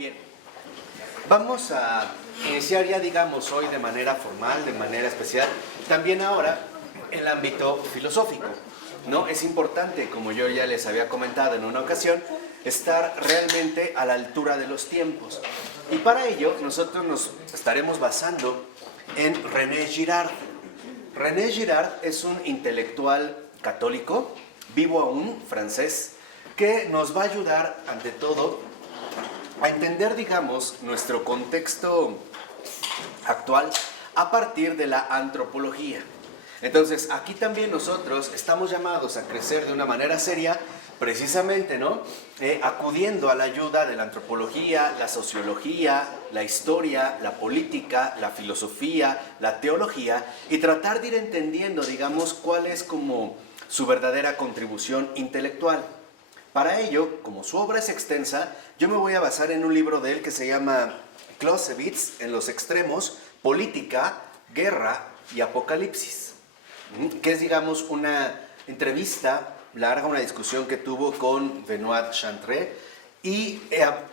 Bien, vamos a iniciar ya, digamos, hoy de manera formal, de manera especial, también ahora el ámbito filosófico, ¿no? Es importante, como yo ya les había comentado en una ocasión, estar realmente a la altura de los tiempos. Y para ello nosotros nos estaremos basando en René Girard. René Girard es un intelectual católico, vivo aún, francés, que nos va a ayudar, ante todo, a entender, digamos, nuestro contexto actual a partir de la antropología. Entonces, aquí también nosotros estamos llamados a crecer de una manera seria, precisamente, ¿no? Acudiendo a la ayuda de la antropología, la sociología, la historia, la política, la filosofía, la teología, y tratar de ir entendiendo, digamos, cuál es como su verdadera contribución intelectual. Para ello, como su obra es extensa, yo me voy a basar en un libro de él que se llama Clausewitz en los extremos, política, guerra y apocalipsis, que es, digamos, una entrevista larga, una discusión que tuvo con Benoît Chantre, y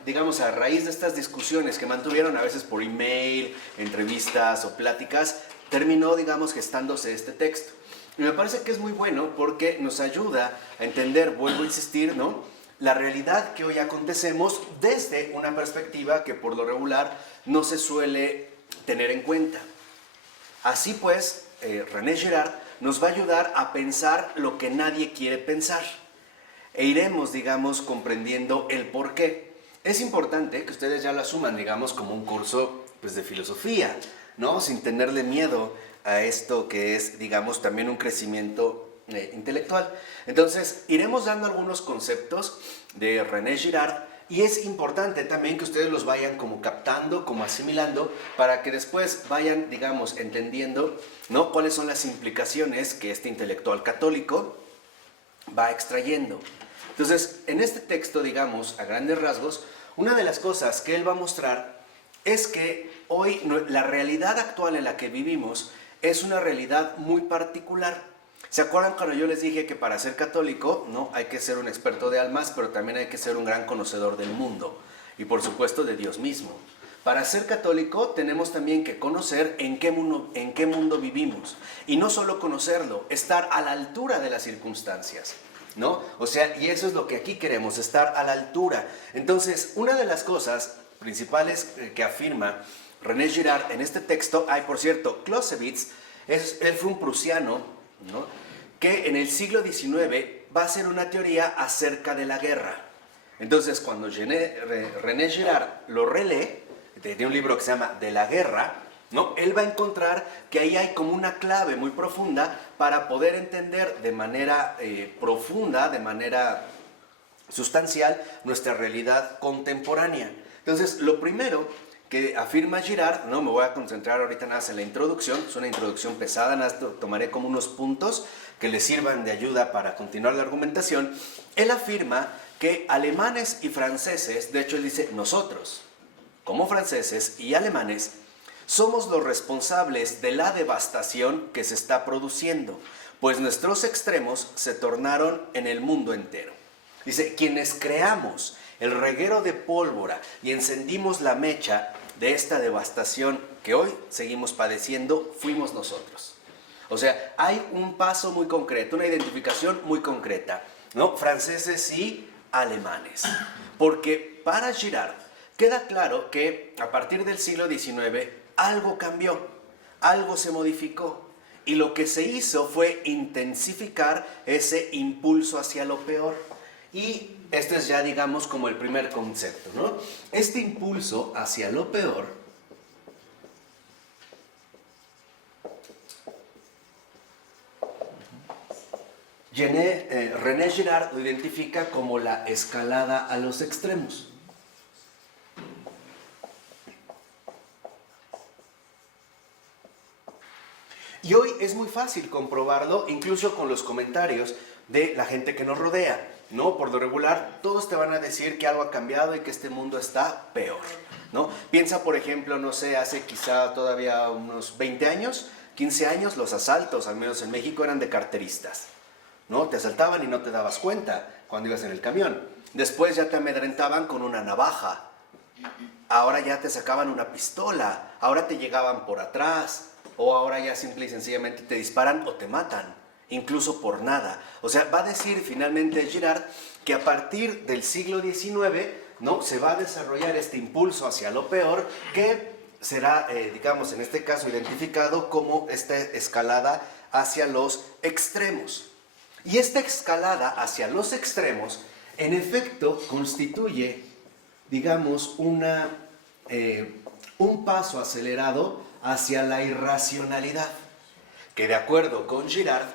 digamos, a raíz de estas discusiones que mantuvieron a veces por email, entrevistas o pláticas, terminó, digamos, gestándose este texto. Y me parece que es muy bueno porque nos ayuda a entender, vuelvo a insistir, ¿no?, la realidad que hoy acontecemos desde una perspectiva que por lo regular no se suele tener en cuenta. Así pues, René Girard nos va a ayudar a pensar lo que nadie quiere pensar. E iremos, digamos, comprendiendo el por qué. Es importante que ustedes ya lo asuman, digamos, como un curso, pues, de filosofía, ¿no? Sin tenerle miedo a esto que es, digamos, también un crecimiento intelectual. Entonces, iremos dando algunos conceptos de René Girard, y es importante también que ustedes los vayan como captando, como asimilando, para que después vayan, digamos, entendiendo, ¿no?, cuáles son las implicaciones que este intelectual católico va extrayendo. Entonces, en este texto, digamos, a grandes rasgos, una de las cosas que él va a mostrar es que hoy la realidad actual en la que vivimos es una realidad muy particular. ¿Se acuerdan cuando yo les dije que para ser católico, ¿no?, hay que ser un experto de almas, pero también hay que ser un gran conocedor del mundo y, por supuesto, de Dios mismo? Para ser católico tenemos también que conocer en qué mundo vivimos, y no solo conocerlo, estar a la altura de las circunstancias, ¿no? O sea, y eso es lo que aquí queremos, estar a la altura. Entonces, una de las cosas principales que afirma René Girard en este texto, por cierto, Clausewitz, él fue un prusiano, ¿no?, que en el siglo XIX va a hacer una teoría acerca de la guerra. Entonces, cuando René Girard lo relee, de un libro que se llama De la guerra, ¿no?, él va a encontrar que ahí hay como una clave muy profunda para poder entender de manera profunda, de manera sustancial, nuestra realidad contemporánea. Entonces, lo primero que afirma Girard, no me voy a concentrar ahorita nada más en la introducción, es una introducción pesada, nada más tomaré como unos puntos que le sirvan de ayuda para continuar la argumentación. Él afirma que alemanes y franceses, de hecho él dice nosotros, como franceses y alemanes, somos los responsables de la devastación que se está produciendo, pues nuestros extremos se tornaron en el mundo entero. Dice, quienes creamos el reguero de pólvora y encendimos la mecha de esta devastación que hoy seguimos padeciendo, fuimos nosotros. O sea, hay un paso muy concreto, una identificación muy concreta, ¿no? Franceses y alemanes. Porque para Girard queda claro que a partir del siglo XIX algo cambió, algo se modificó. Y lo que se hizo fue intensificar ese impulso hacia lo peor. Y este es ya, digamos, como el primer concepto, ¿no? Este impulso hacia lo peor René Girard lo identifica como la escalada a los extremos. Y hoy es muy fácil comprobarlo, incluso con los comentarios de la gente que nos rodea, ¿no? Por lo regular, todos te van a decir que algo ha cambiado y que este mundo está peor, ¿no? Piensa, por ejemplo, no sé, hace quizá todavía unos 20 años, 15 años, los asaltos, al menos en México, eran de carteristas, ¿no? Te asaltaban y no te dabas cuenta cuando ibas en el camión. Después ya te amedrentaban con una navaja, ahora ya te sacaban una pistola, ahora te llegaban por atrás, o ahora ya simple y sencillamente te disparan o te matan, incluso por nada. O sea, va a decir finalmente Girard que a partir del siglo XIX, ¿no?, se va a desarrollar este impulso hacia lo peor que será, digamos, en este caso identificado como esta escalada hacia los extremos. Y esta escalada hacia los extremos, en efecto, constituye, digamos, un paso acelerado hacia la irracionalidad, que de acuerdo con Girard,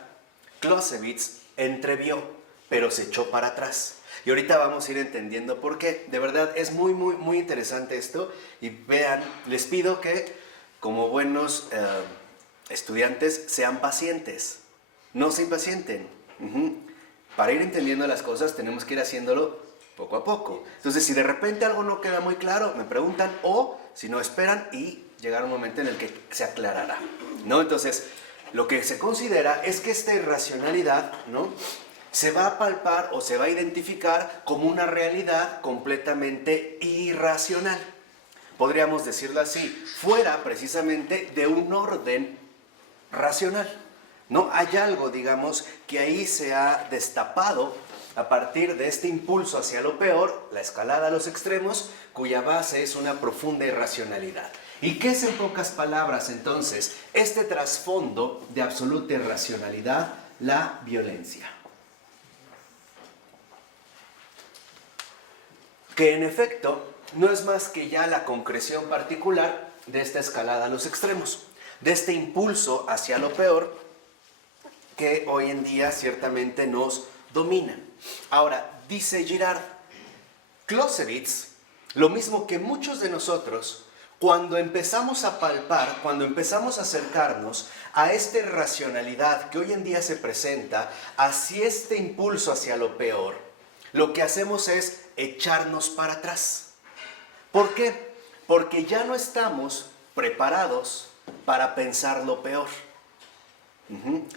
Clausewitz entrevió, pero se echó para atrás. Y ahorita vamos a ir entendiendo por qué. De verdad, es muy, muy, muy interesante esto. Y vean, les pido que, como buenos estudiantes, sean pacientes. No se impacienten. Para ir entendiendo las cosas, tenemos que ir haciéndolo poco a poco. Entonces, si de repente algo no queda muy claro, me preguntan, o si no, esperan y llegará un momento en el que se aclarará, ¿no? Entonces, lo que se considera es que esta irracionalidad, ¿no?, se va a palpar o se va a identificar como una realidad completamente irracional. Podríamos decirlo así, fuera precisamente de un orden racional, ¿no? Hay algo, digamos, que ahí se ha destapado a partir de este impulso hacia lo peor, la escalada a los extremos, cuya base es una profunda irracionalidad. ¿Y qué es, en pocas palabras, entonces, este trasfondo de absoluta irracionalidad? La violencia. Que en efecto no es más que ya la concreción particular de esta escalada a los extremos, de este impulso hacia lo peor que hoy en día ciertamente nos domina. Ahora, dice Girard, Clausewitz, lo mismo que muchos de nosotros, cuando empezamos a palpar, cuando empezamos a acercarnos a esta irracionalidad que hoy en día se presenta, hacia este impulso hacia lo peor, lo que hacemos es echarnos para atrás. ¿Por qué? Porque ya no estamos preparados para pensar lo peor.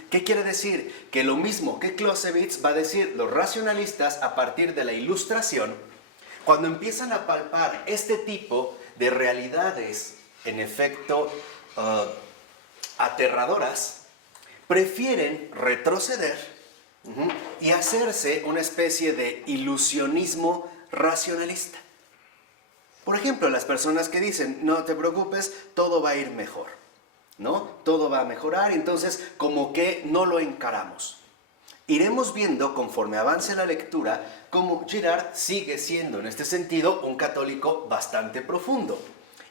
¿Qué quiere decir? Que lo mismo que Clausewitz va a decir los racionalistas a partir de la Ilustración, cuando empiezan a palpar este tipo de realidades, en efecto, aterradoras, prefieren retroceder y hacerse una especie de ilusionismo racionalista. Por ejemplo, las personas que dicen, no te preocupes, todo va a ir mejor, ¿no? Todo va a mejorar, entonces como que no lo encaramos. Iremos viendo, conforme avance la lectura, cómo Girard sigue siendo, en este sentido, un católico bastante profundo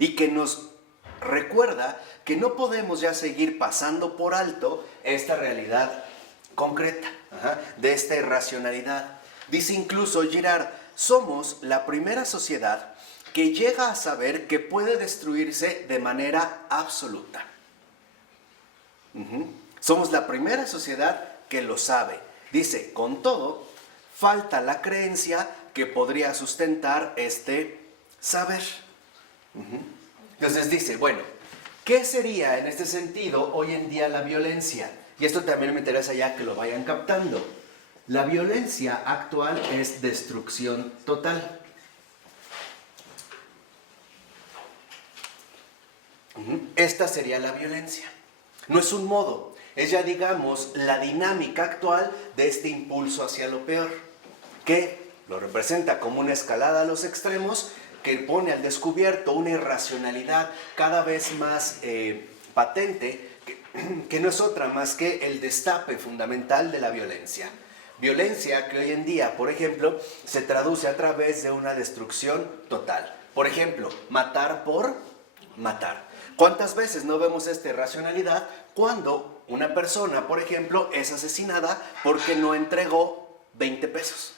y que nos recuerda que no podemos ya seguir pasando por alto esta realidad concreta, de esta irracionalidad. Dice incluso Girard, somos la primera sociedad que llega a saber que puede destruirse de manera absoluta. Somos la primera sociedad que lo sabe. Dice, con todo, falta la creencia que podría sustentar este saber. Entonces dice, bueno, ¿qué sería en este sentido hoy en día la violencia? Y esto también me interesa ya que lo vayan captando. La violencia actual es destrucción total. Esta sería la violencia. No es un modo, es ya, digamos, la dinámica actual de este impulso hacia lo peor, que lo representa como una escalada a los extremos, que pone al descubierto una irracionalidad cada vez más patente, que no es otra más que el destape fundamental de la violencia. Violencia que hoy en día, por ejemplo, se traduce a través de una destrucción total. Por ejemplo, matar por matar. ¿Cuántas veces no vemos esta irracionalidad cuando una persona, por ejemplo, es asesinada porque no entregó 20 pesos?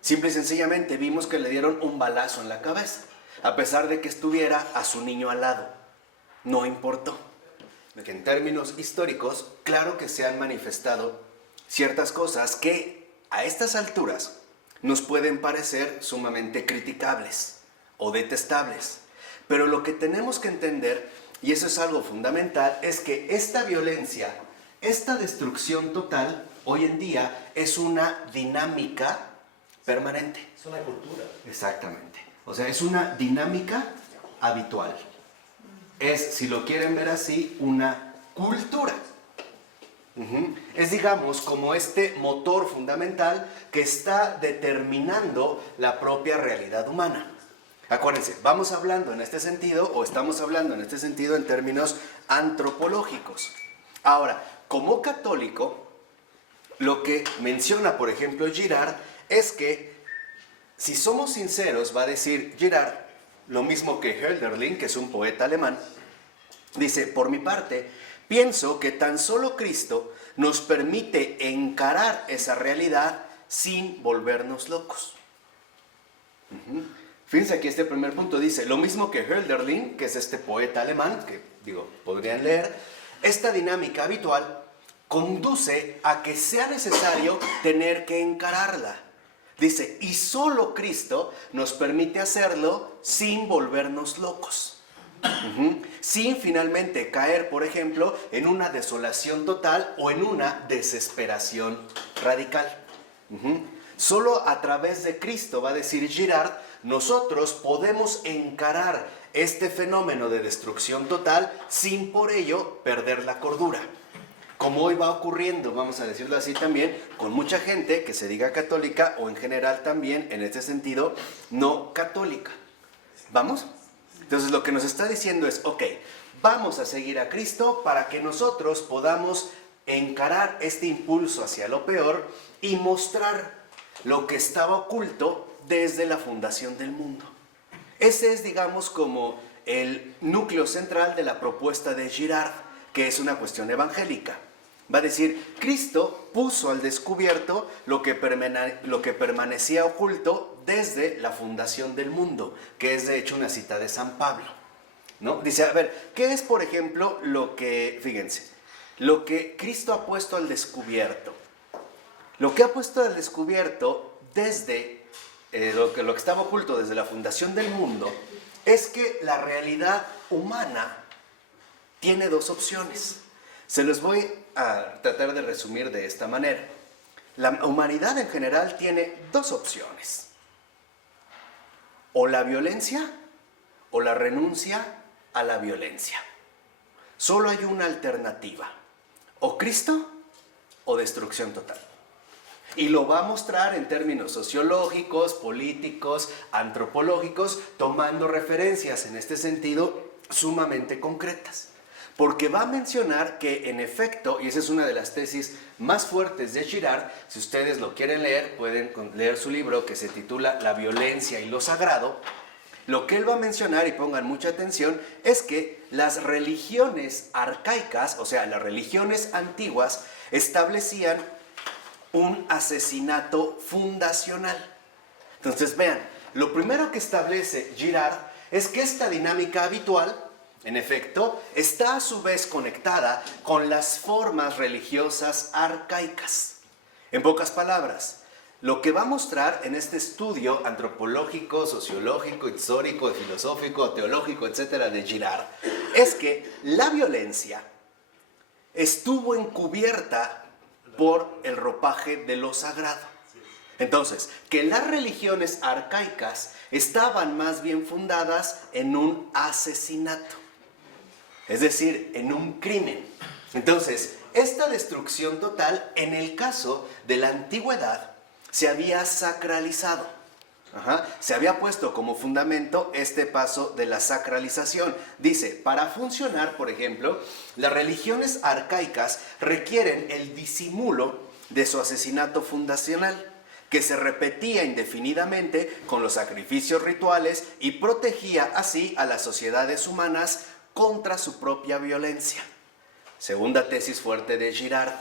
Simple y sencillamente vimos que le dieron un balazo en la cabeza, a pesar de que estuviera a su niño al lado. No importó. Que en términos históricos, claro que se han manifestado ciertas cosas que a estas alturas nos pueden parecer sumamente criticables o detestables. Pero lo que tenemos que entender, y eso es algo fundamental, es que esta violencia, esta destrucción total, hoy en día es una dinámica permanente. Es una cultura. Exactamente. O sea, es una dinámica habitual. Es, si lo quieren ver así, una cultura. Es, digamos, como este motor fundamental que está determinando la propia realidad humana. Acuérdense, vamos hablando en este sentido, o estamos hablando en este sentido en términos antropológicos. Ahora, como católico, lo que menciona, por ejemplo, Girard, es que, si somos sinceros, va a decir Girard, lo mismo que Hölderlin, que es un poeta alemán, dice, por mi parte, pienso que tan solo Cristo nos permite encarar esa realidad sin volvernos locos. Fíjense aquí este primer punto, dice, lo mismo que Hölderlin, que es este poeta alemán, que podrían leer, esta dinámica habitual conduce a que sea necesario tener que encararla. Dice, y solo Cristo nos permite hacerlo sin volvernos locos. Sin finalmente caer, por ejemplo, en una desolación total o en una desesperación radical. Solo a través de Cristo, va a decir Girard, nosotros podemos encarar este fenómeno de destrucción total sin por ello perder la cordura. Como hoy va ocurriendo, vamos a decirlo así también, con mucha gente que se diga católica o en general también, en este sentido, no católica. ¿Vamos? Entonces lo que nos está diciendo es, ok, vamos a seguir a Cristo para que nosotros podamos encarar este impulso hacia lo peor y mostrar lo que estaba oculto desde la fundación del mundo. Ese es, digamos, como el núcleo central de la propuesta de Girard, que es una cuestión evangélica. Va a decir, Cristo puso al descubierto lo que permanecía oculto desde la fundación del mundo, que es de hecho una cita de San Pablo, ¿no? Dice, a ver, ¿qué es, por ejemplo, fíjense, lo que Cristo ha puesto al descubierto? Lo que ha puesto al descubierto desde lo que estaba oculto desde la fundación del mundo es que la realidad humana tiene dos opciones. Se los voy a tratar de resumir de esta manera. La humanidad en general tiene dos opciones. O la violencia o la renuncia a la violencia. Solo hay una alternativa. O Cristo o destrucción total. Y lo va a mostrar en términos sociológicos, políticos, antropológicos, tomando referencias en este sentido sumamente concretas. Porque va a mencionar que en efecto, y esa es una de las tesis más fuertes de Girard, si ustedes lo quieren leer, pueden leer su libro que se titula La violencia y lo sagrado. Lo que él va a mencionar, y pongan mucha atención, es que las religiones arcaicas, o sea, las religiones antiguas, establecían un asesinato fundacional. Entonces vean, lo primero que establece Girard es que esta dinámica habitual, en efecto, está a su vez conectada con las formas religiosas arcaicas. En pocas palabras, lo que va a mostrar en este estudio antropológico, sociológico, histórico, filosófico, teológico, etcétera, de Girard, es que la violencia estuvo encubierta por el ropaje de lo sagrado. Entonces, que las religiones arcaicas estaban más bien fundadas en un asesinato, es decir, en un crimen. Entonces, esta destrucción total, en el caso de la antigüedad, se había sacralizado. Se había puesto como fundamento este paso de la sacralización. Dice, para funcionar, por ejemplo, las religiones arcaicas requieren el disimulo de su asesinato fundacional, que se repetía indefinidamente con los sacrificios rituales y protegía así a las sociedades humanas contra su propia violencia. Segunda tesis fuerte de Girard.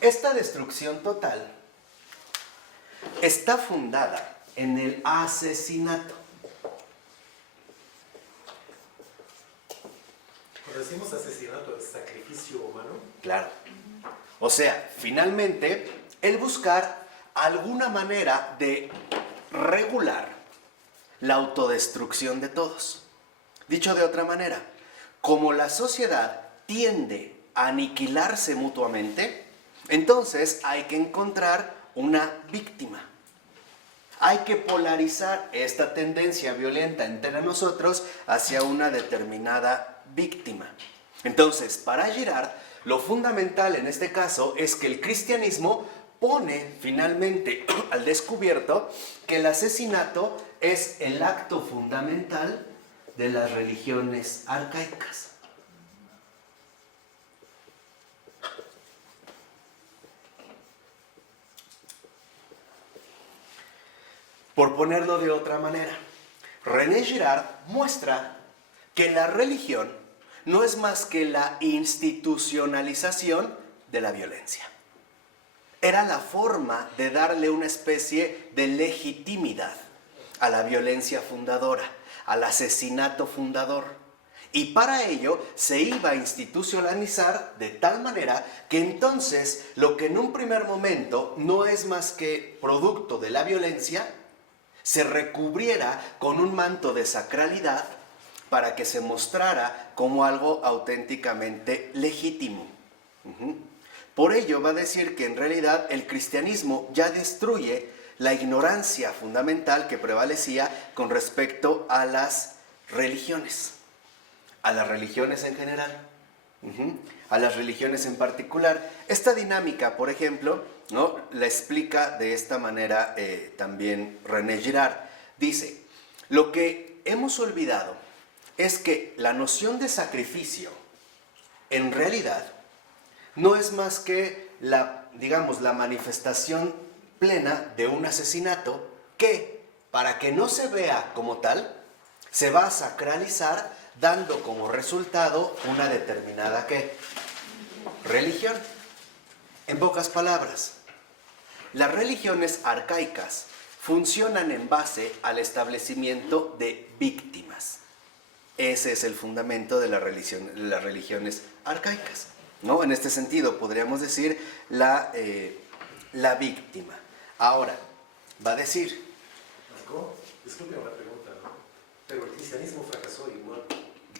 Esta destrucción total está fundada en el asesinato. Cuando decimos asesinato, ¿es sacrificio humano? Claro. O sea, finalmente, el buscar alguna manera de regular la autodestrucción de todos. Dicho de otra manera, como la sociedad tiende a aniquilarse mutuamente, entonces hay que encontrar una víctima. Hay que polarizar esta tendencia violenta entre nosotros hacia una determinada víctima. Entonces, para Girard, lo fundamental en este caso es que el cristianismo pone finalmente al descubierto que el asesinato es el acto fundamental de las religiones arcaicas. Por ponerlo de otra manera, René Girard muestra que la religión no es más que la institucionalización de la violencia. Era la forma de darle una especie de legitimidad a la violencia fundadora, al asesinato fundador. Y para ello se iba a institucionalizar de tal manera que entonces lo que en un primer momento no es más que producto de la violencia, se recubriera con un manto de sacralidad para que se mostrara como algo auténticamente legítimo. Por ello va a decir que en realidad el cristianismo ya destruye la ignorancia fundamental que prevalecía con respecto a las religiones en general, a las religiones en particular. Esta dinámica, por ejemplo, ¿no?, la explica de esta manera también René Girard. Dice, lo que hemos olvidado es que la noción de sacrificio en realidad no es más que la manifestación plena de un asesinato que, para que no se vea como tal, se va a sacralizar dando como resultado una determinada ¿qué? Religión. En pocas palabras, las religiones arcaicas funcionan en base al establecimiento de víctimas. Ese es el fundamento de las religiones arcaicas, ¿no? En este sentido podríamos decir la víctima. Ahora, va a decir... Marco, disculpe una pregunta, ¿no? Pero el cristianismo fracasó igual.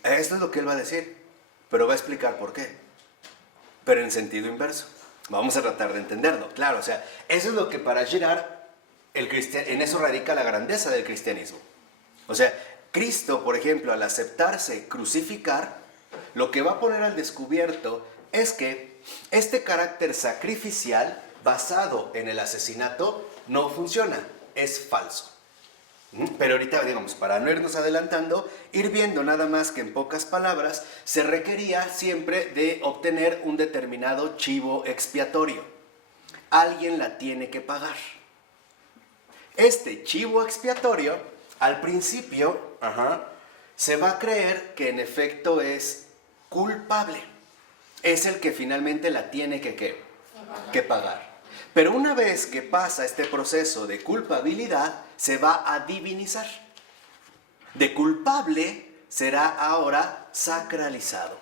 Esto es lo que él va a decir, pero va a explicar por qué. Pero en sentido inverso. Vamos a tratar de entenderlo, claro. O sea, eso es lo que para Girard, en eso radica la grandeza del cristianismo. O sea, Cristo, por ejemplo, al aceptarse crucificar, lo que va a poner al descubierto es que este carácter sacrificial basado en el asesinato no funciona, es falso. Pero ahorita, digamos, para no irnos adelantando, ir viendo nada más que en pocas palabras, se requería siempre de obtener un determinado chivo expiatorio. Alguien la tiene que pagar. Este chivo expiatorio, al principio, se va a creer que en efecto es culpable. Es el que finalmente la tiene que pagar. Pero una vez que pasa este proceso de culpabilidad, se va a divinizar. De culpable será ahora sacralizado.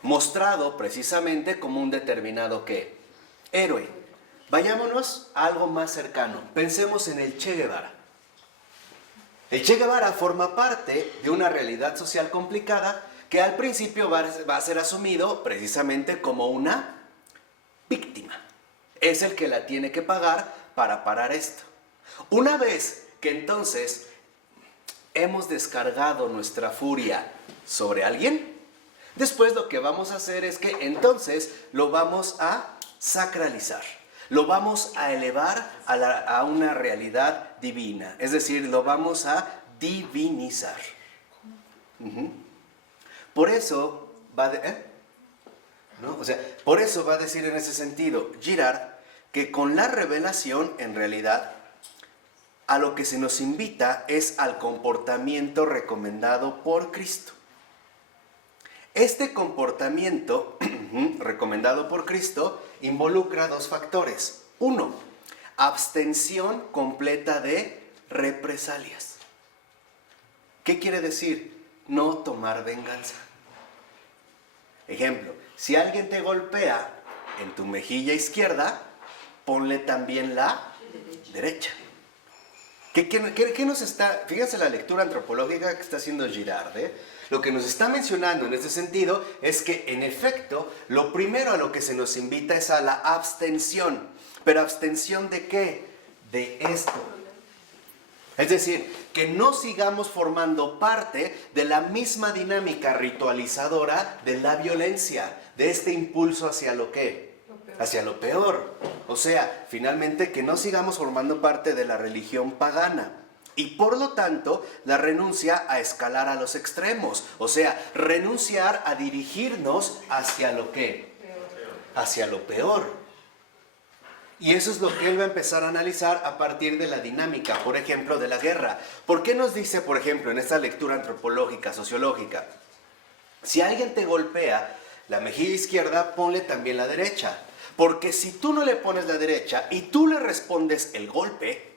Mostrado precisamente como un determinado ¿qué? Héroe. Vayámonos a algo más cercano. Pensemos en el Che Guevara. El Che Guevara forma parte de una realidad social complicada que al principio va a ser asumido precisamente como una víctima. Es el que la tiene que pagar para parar esto. Una vez que entonces hemos descargado nuestra furia sobre alguien, después lo que vamos a hacer es que entonces lo vamos a sacralizar. Lo vamos a elevar a una realidad divina. Es decir, lo vamos a divinizar. Por eso por eso va a decir en ese sentido Girard que con la revelación, en realidad, a lo que se nos invita es al comportamiento recomendado por Cristo. Este comportamiento recomendado por Cristo involucra dos factores. Uno, abstención completa de represalias. ¿Qué quiere decir? No tomar venganza. Ejemplo, si alguien te golpea en tu mejilla izquierda, ponle también la derecha. ¿Qué nos está? Fíjense la lectura antropológica que está haciendo Girard, Lo que nos está mencionando en ese sentido es que, en efecto, lo primero a lo que se nos invita es a la abstención. ¿Pero abstención de qué? De esto. Es decir, que no sigamos formando parte de la misma dinámica ritualizadora de la violencia, de este impulso hacia lo que, hacia lo peor. O sea, finalmente que no sigamos formando parte de la religión pagana. Y por lo tanto, la renuncia a escalar a los extremos. O sea, renunciar a dirigirnos hacia lo que, hacia lo peor. Y eso es lo que él va a empezar a analizar a partir de la dinámica, por ejemplo, de la guerra. ¿Por qué nos dice, por ejemplo, en esta lectura antropológica, sociológica, si alguien te golpea la mejilla izquierda, ponle también la derecha? Porque si tú no le pones la derecha y tú le respondes el golpe,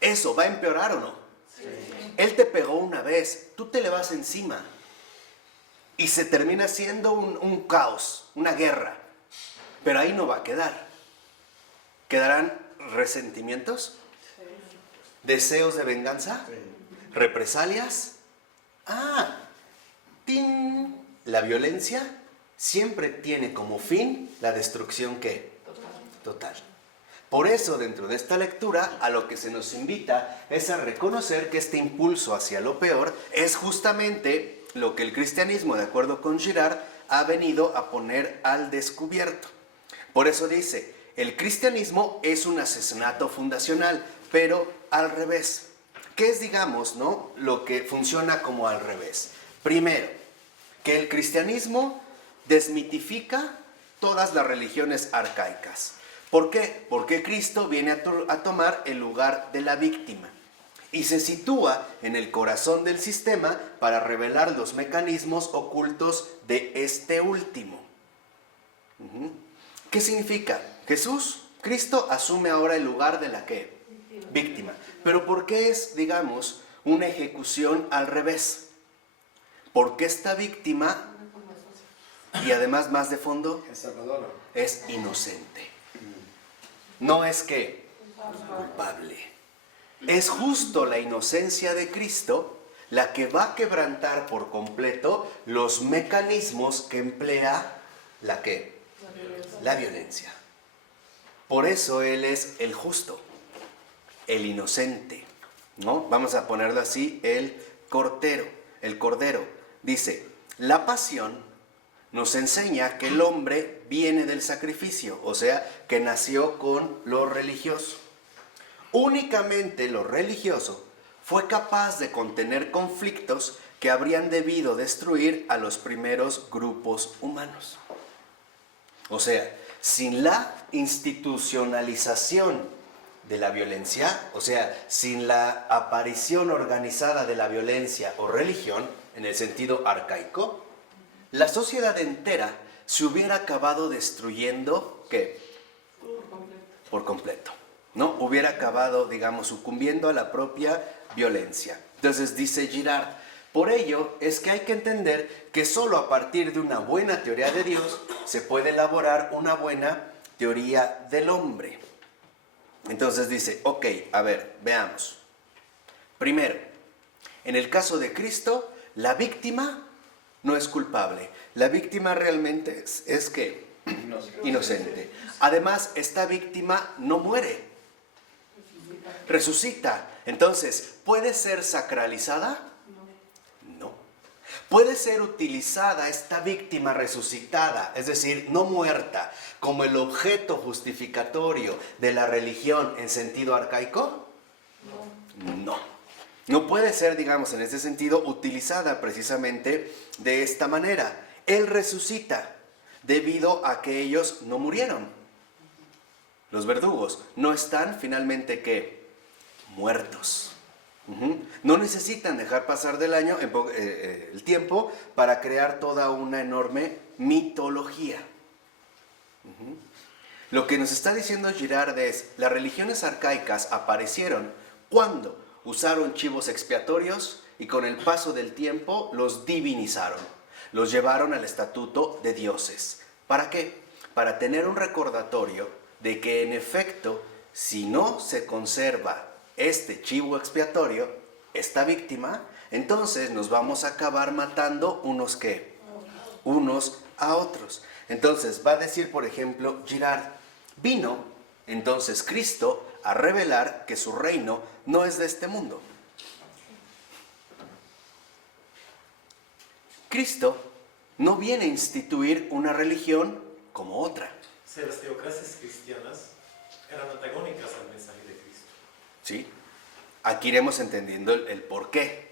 ¿eso va a empeorar o no? Sí. Él te pegó una vez, tú te le vas encima. Y se termina siendo un caos, una guerra. Pero ahí no va a quedar. ¿Quedarán resentimientos? Sí. ¿Deseos de venganza? Sí. ¿Represalias? ¡Tin! La violencia siempre tiene como fin la destrucción ¿qué? Total. Por eso, dentro de esta lectura, a lo que se nos invita es a reconocer que este impulso hacia lo peor es justamente lo que el cristianismo, de acuerdo con Girard, ha venido a poner al descubierto. Por eso dice, el cristianismo es un asesinato fundacional, pero al revés. ¿Qué es, digamos, no, lo que funciona como al revés? Primero, que el cristianismo desmitifica todas las religiones arcaicas. ¿Por qué? Porque Cristo viene a tomar el lugar de la víctima y se sitúa en el corazón del sistema para revelar los mecanismos ocultos de este último. ¿Qué significa? Cristo asume ahora el lugar de la ¿qué? Víctima. Pero ¿por qué es, digamos, una ejecución al revés? Porque esta víctima, y además más de fondo, es inocente. No es que culpable. Es justo la inocencia de Cristo la que va a quebrantar por completo los mecanismos que emplea la ¿qué? La violencia. Por eso Él es el justo, el inocente, ¿no? Vamos a ponerlo así, el cordero. Dice, la pasión nos enseña que el hombre viene del sacrificio, o sea, que nació con lo religioso. Únicamente lo religioso fue capaz de contener conflictos que habrían debido destruir a los primeros grupos humanos. O sea, sin la institucionalización de la violencia, o sea, sin la aparición organizada de la violencia o religión, en el sentido arcaico, la sociedad entera se hubiera acabado destruyendo, ¿qué? Por completo, ¿no? Hubiera acabado, digamos, sucumbiendo a la propia violencia. Entonces dice Girard, por ello es que hay que entender que solo a partir de una buena teoría de Dios se puede elaborar una buena teoría del hombre. Entonces dice, ok, a ver, veamos. Primero, en el caso de Cristo, la víctima no es culpable. La víctima realmente es ¿qué? Inocente. Además, esta víctima no muere. Resucita. Entonces, ¿puede ser sacralizada? No. ¿Puede ser utilizada esta víctima resucitada, es decir, no muerta, como el objeto justificatorio de la religión en sentido arcaico? No. No puede ser, digamos, en este sentido, utilizada precisamente de esta manera. Él resucita debido a que ellos no murieron. Los verdugos no están finalmente ¿qué? Muertos. No necesitan dejar pasar el tiempo para crear toda una enorme mitología. Lo que nos está diciendo Girard es, las religiones arcaicas aparecieron cuando usaron chivos expiatorios y con el paso del tiempo los divinizaron, los llevaron al estatuto de dioses. ¿Para qué? Para tener un recordatorio de que en efecto, si no se conserva este chivo expiatorio, esta víctima, entonces nos vamos a acabar matando unos ¿qué? Unos a otros. Entonces va a decir, por ejemplo, Girard, vino entonces Cristo a revelar que su reino no es de este mundo. Cristo no viene a instituir una religión como otra. O sea, las teocracias cristianas eran antagónicas al mensaje de Cristo. ¿Sí? Aquí iremos entendiendo el por qué,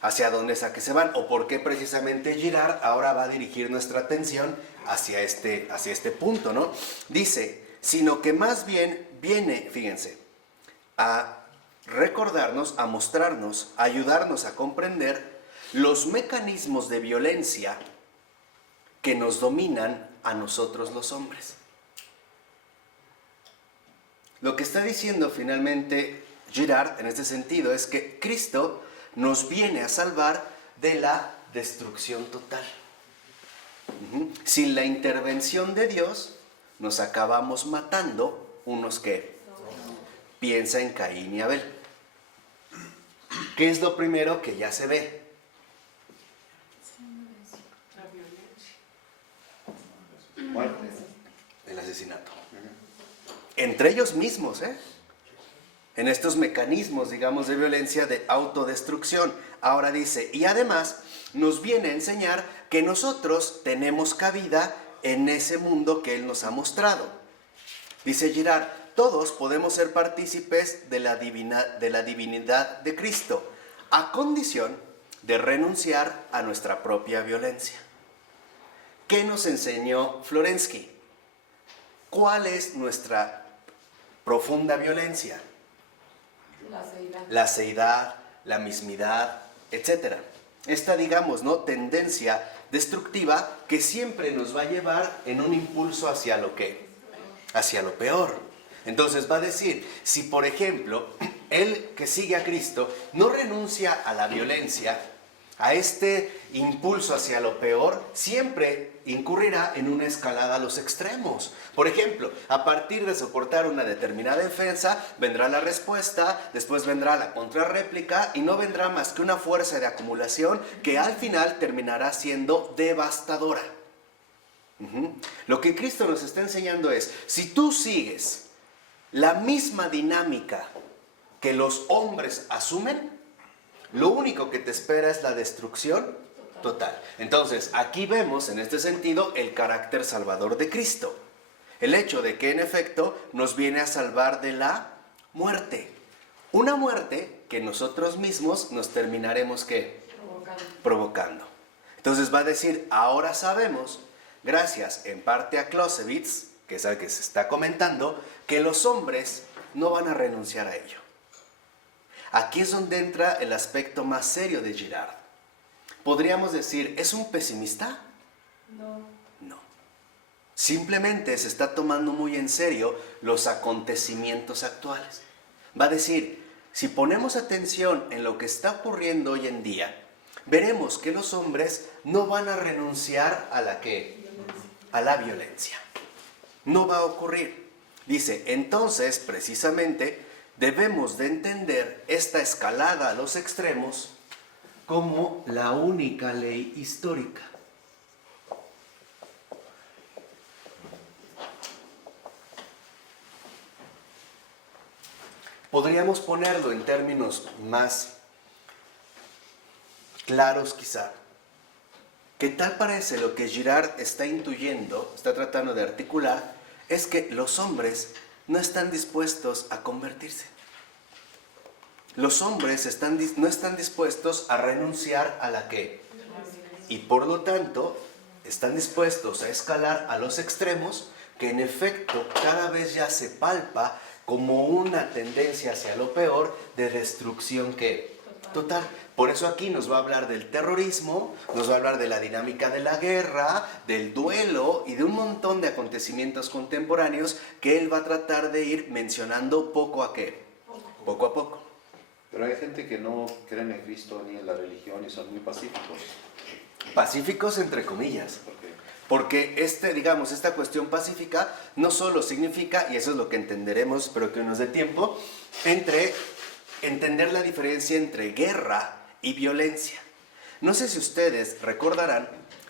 hacia dónde es a que se van, o por qué precisamente Girard ahora va a dirigir nuestra atención hacia este punto, ¿no? Dice, sino que más bien viene, fíjense, a recordarnos, a mostrarnos, a ayudarnos a comprender los mecanismos de violencia que nos dominan a nosotros los hombres. Lo que está diciendo finalmente Girard en este sentido es que Cristo nos viene a salvar de la destrucción total. Sin la intervención de Dios, nos acabamos matando unos que piensa en Caín y Abel. ¿Qué es lo primero que ya se ve? Muerte. El asesinato. Entre ellos mismos, en estos mecanismos, digamos, de violencia, de autodestrucción. Ahora dice, y además nos viene a enseñar que nosotros tenemos cabida en ese mundo que Él nos ha mostrado. Dice Girard, todos podemos ser partícipes de la divinidad de Cristo, a condición de renunciar a nuestra propia violencia. ¿Qué nos enseñó Florensky? ¿Cuál es nuestra profunda violencia? La aceidad, la mismidad, etc. Esta, digamos, ¿no?, tendencia destructiva que siempre nos va a llevar en un impulso hacia lo que, hacia lo peor. Entonces va a decir, si por ejemplo, él que sigue a Cristo no renuncia a la violencia, a este impulso hacia lo peor, siempre incurrirá en una escalada a los extremos. Por ejemplo, a partir de soportar una determinada defensa, vendrá la respuesta, después vendrá la contrarréplica y no vendrá más que una fuerza de acumulación que al final terminará siendo devastadora. Lo que Cristo nos está enseñando es, si tú sigues la misma dinámica que los hombres asumen, lo único que te espera es la destrucción total. Entonces, aquí vemos en este sentido el carácter salvador de Cristo. El hecho de que en efecto nos viene a salvar de la muerte. Una muerte que nosotros mismos nos terminaremos ¿qué? Provocando. Entonces va a decir, ahora sabemos, gracias en parte a Clausewitz, que es el que se está comentando, que los hombres no van a renunciar a ello. Aquí es donde entra el aspecto más serio de Girard. Podríamos decir, ¿es un pesimista? No. Simplemente se está tomando muy en serio los acontecimientos actuales. Va a decir, si ponemos atención en lo que está ocurriendo hoy en día, veremos que los hombres no van a renunciar a la ¿qué? A la violencia. No va a ocurrir. Dice, entonces, precisamente, debemos de entender esta escalada a los extremos como la única ley histórica. Podríamos ponerlo en términos más claros quizá. ¿Qué tal parece lo que Girard está intuyendo, está tratando de articular? Es que los hombres no están dispuestos a convertirse. Los hombres no están dispuestos a renunciar a la ¿qué? Y por lo tanto, están dispuestos a escalar a los extremos que en efecto cada vez ya se palpa como una tendencia hacia lo peor de destrucción ¿qué? Total. Por eso aquí nos va a hablar del terrorismo, nos va a hablar de la dinámica de la guerra, del duelo y de un montón de acontecimientos contemporáneos que él va a tratar de ir mencionando poco a poco. Pero hay gente que no cree en Cristo ni en la religión y son muy pacíficos. Pacíficos entre comillas. ¿Por qué? Porque esta cuestión pacífica no solo significa, y eso es lo que entenderemos, pero que nos dé tiempo, entender la diferencia entre guerra y violencia. No sé si ustedes recordarán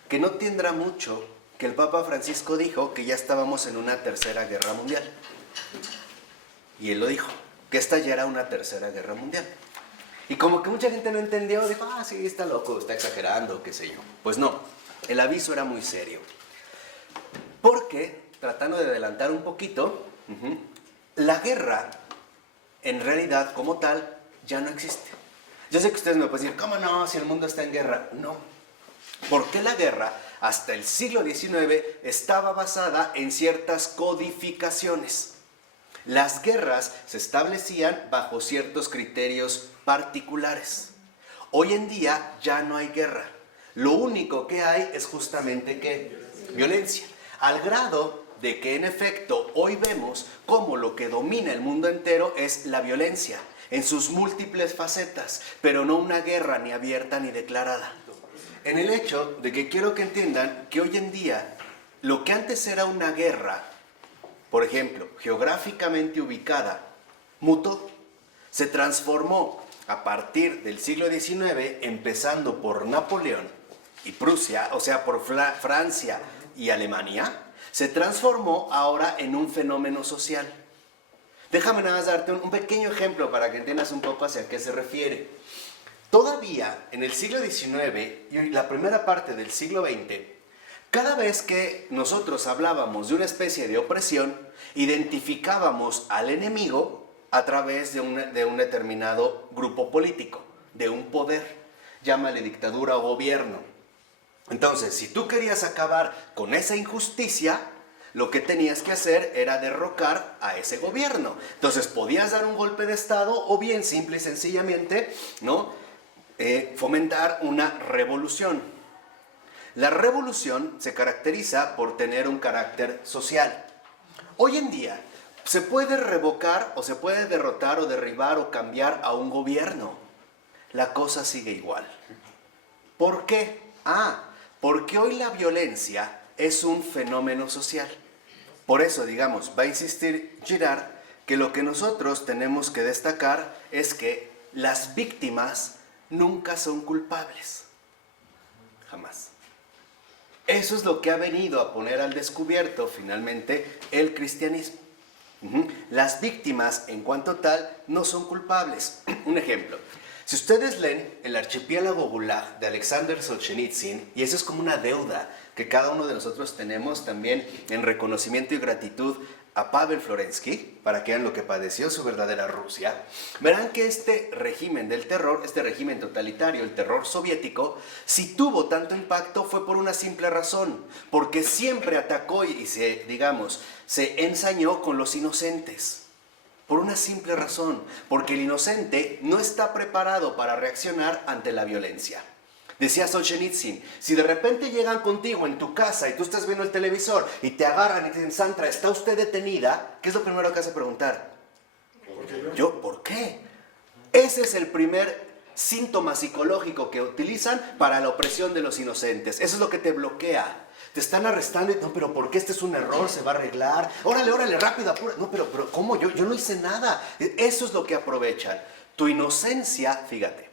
que no tendrá mucho que el Papa Francisco dijo que ya estábamos en una tercera guerra mundial. Y él lo dijo, que esta ya era una tercera guerra mundial. Y como que mucha gente no entendió, dijo, ah, sí, está loco, está exagerando, qué sé yo. Pues no, el aviso era muy serio. Porque, tratando de adelantar un poquito, la guerra, en realidad, como tal, ya no existe. Yo sé que ustedes me pueden decir, ¿cómo no? Si el mundo está en guerra. No. Porque la guerra, hasta el siglo XIX, estaba basada en ciertas codificaciones. Las guerras se establecían bajo ciertos criterios particulares. Hoy en día ya no hay guerra. Lo único que hay es justamente ¿qué? Violencia. Al grado de que en efecto hoy vemos cómo lo que domina el mundo entero es la violencia en sus múltiples facetas, pero no una guerra ni abierta ni declarada. En el hecho de que quiero que entiendan que hoy en día lo que antes era una guerra, por ejemplo, geográficamente ubicada, mutó, se transformó a partir del siglo XIX, empezando por Napoleón y Prusia, o sea, por Francia y Alemania, se transformó ahora en un fenómeno social. Déjame nada más darte un pequeño ejemplo para que entiendas un poco hacia qué se refiere. Todavía en el siglo XIX y la primera parte del siglo XX, cada vez que nosotros hablábamos de una especie de opresión, identificábamos al enemigo a través de un determinado grupo político, de un poder, llámale dictadura o gobierno. Entonces, si tú querías acabar con esa injusticia, lo que tenías que hacer era derrocar a ese gobierno. Entonces, podías dar un golpe de estado o bien, simple y sencillamente, ¿no? Fomentar una revolución. La revolución se caracteriza por tener un carácter social. Hoy en día se puede revocar o se puede derrotar o derribar o cambiar a un gobierno. La cosa sigue igual. ¿Por qué? Porque hoy la violencia es un fenómeno social. Por eso, digamos, va a insistir Girard que lo que nosotros tenemos que destacar es que las víctimas nunca son culpables. Jamás. Eso es lo que ha venido a poner al descubierto finalmente el cristianismo. Las víctimas en cuanto tal no son culpables. Un ejemplo. Si ustedes leen El archipiélago Gulag de Alexander Solzhenitsyn, y eso es como una deuda que cada uno de nosotros tenemos también en reconocimiento y gratitud a Pavel Florensky, para que vean lo que padeció su verdadera Rusia, verán que este régimen del terror, este régimen totalitario, el terror soviético, si tuvo tanto impacto fue por una simple razón, porque siempre atacó y se ensañó con los inocentes. Por una simple razón, porque el inocente no está preparado para reaccionar ante la violencia. Decía Solzhenitsyn, si de repente llegan contigo en tu casa y tú estás viendo el televisor y te agarran y te dicen, Sandra, ¿está usted detenida? ¿Qué es lo primero que vas a preguntar? ¿Por qué yo? ¿Yo? ¿Por qué? Ese es el primer síntoma psicológico que utilizan para la opresión de los inocentes. Eso es lo que te bloquea. Te están arrestando y no, pero ¿por qué este es un error? ¿Se va a arreglar? Órale, rápido, apura. No, pero ¿cómo? Yo no hice nada. Eso es lo que aprovechan. Tu inocencia, fíjate,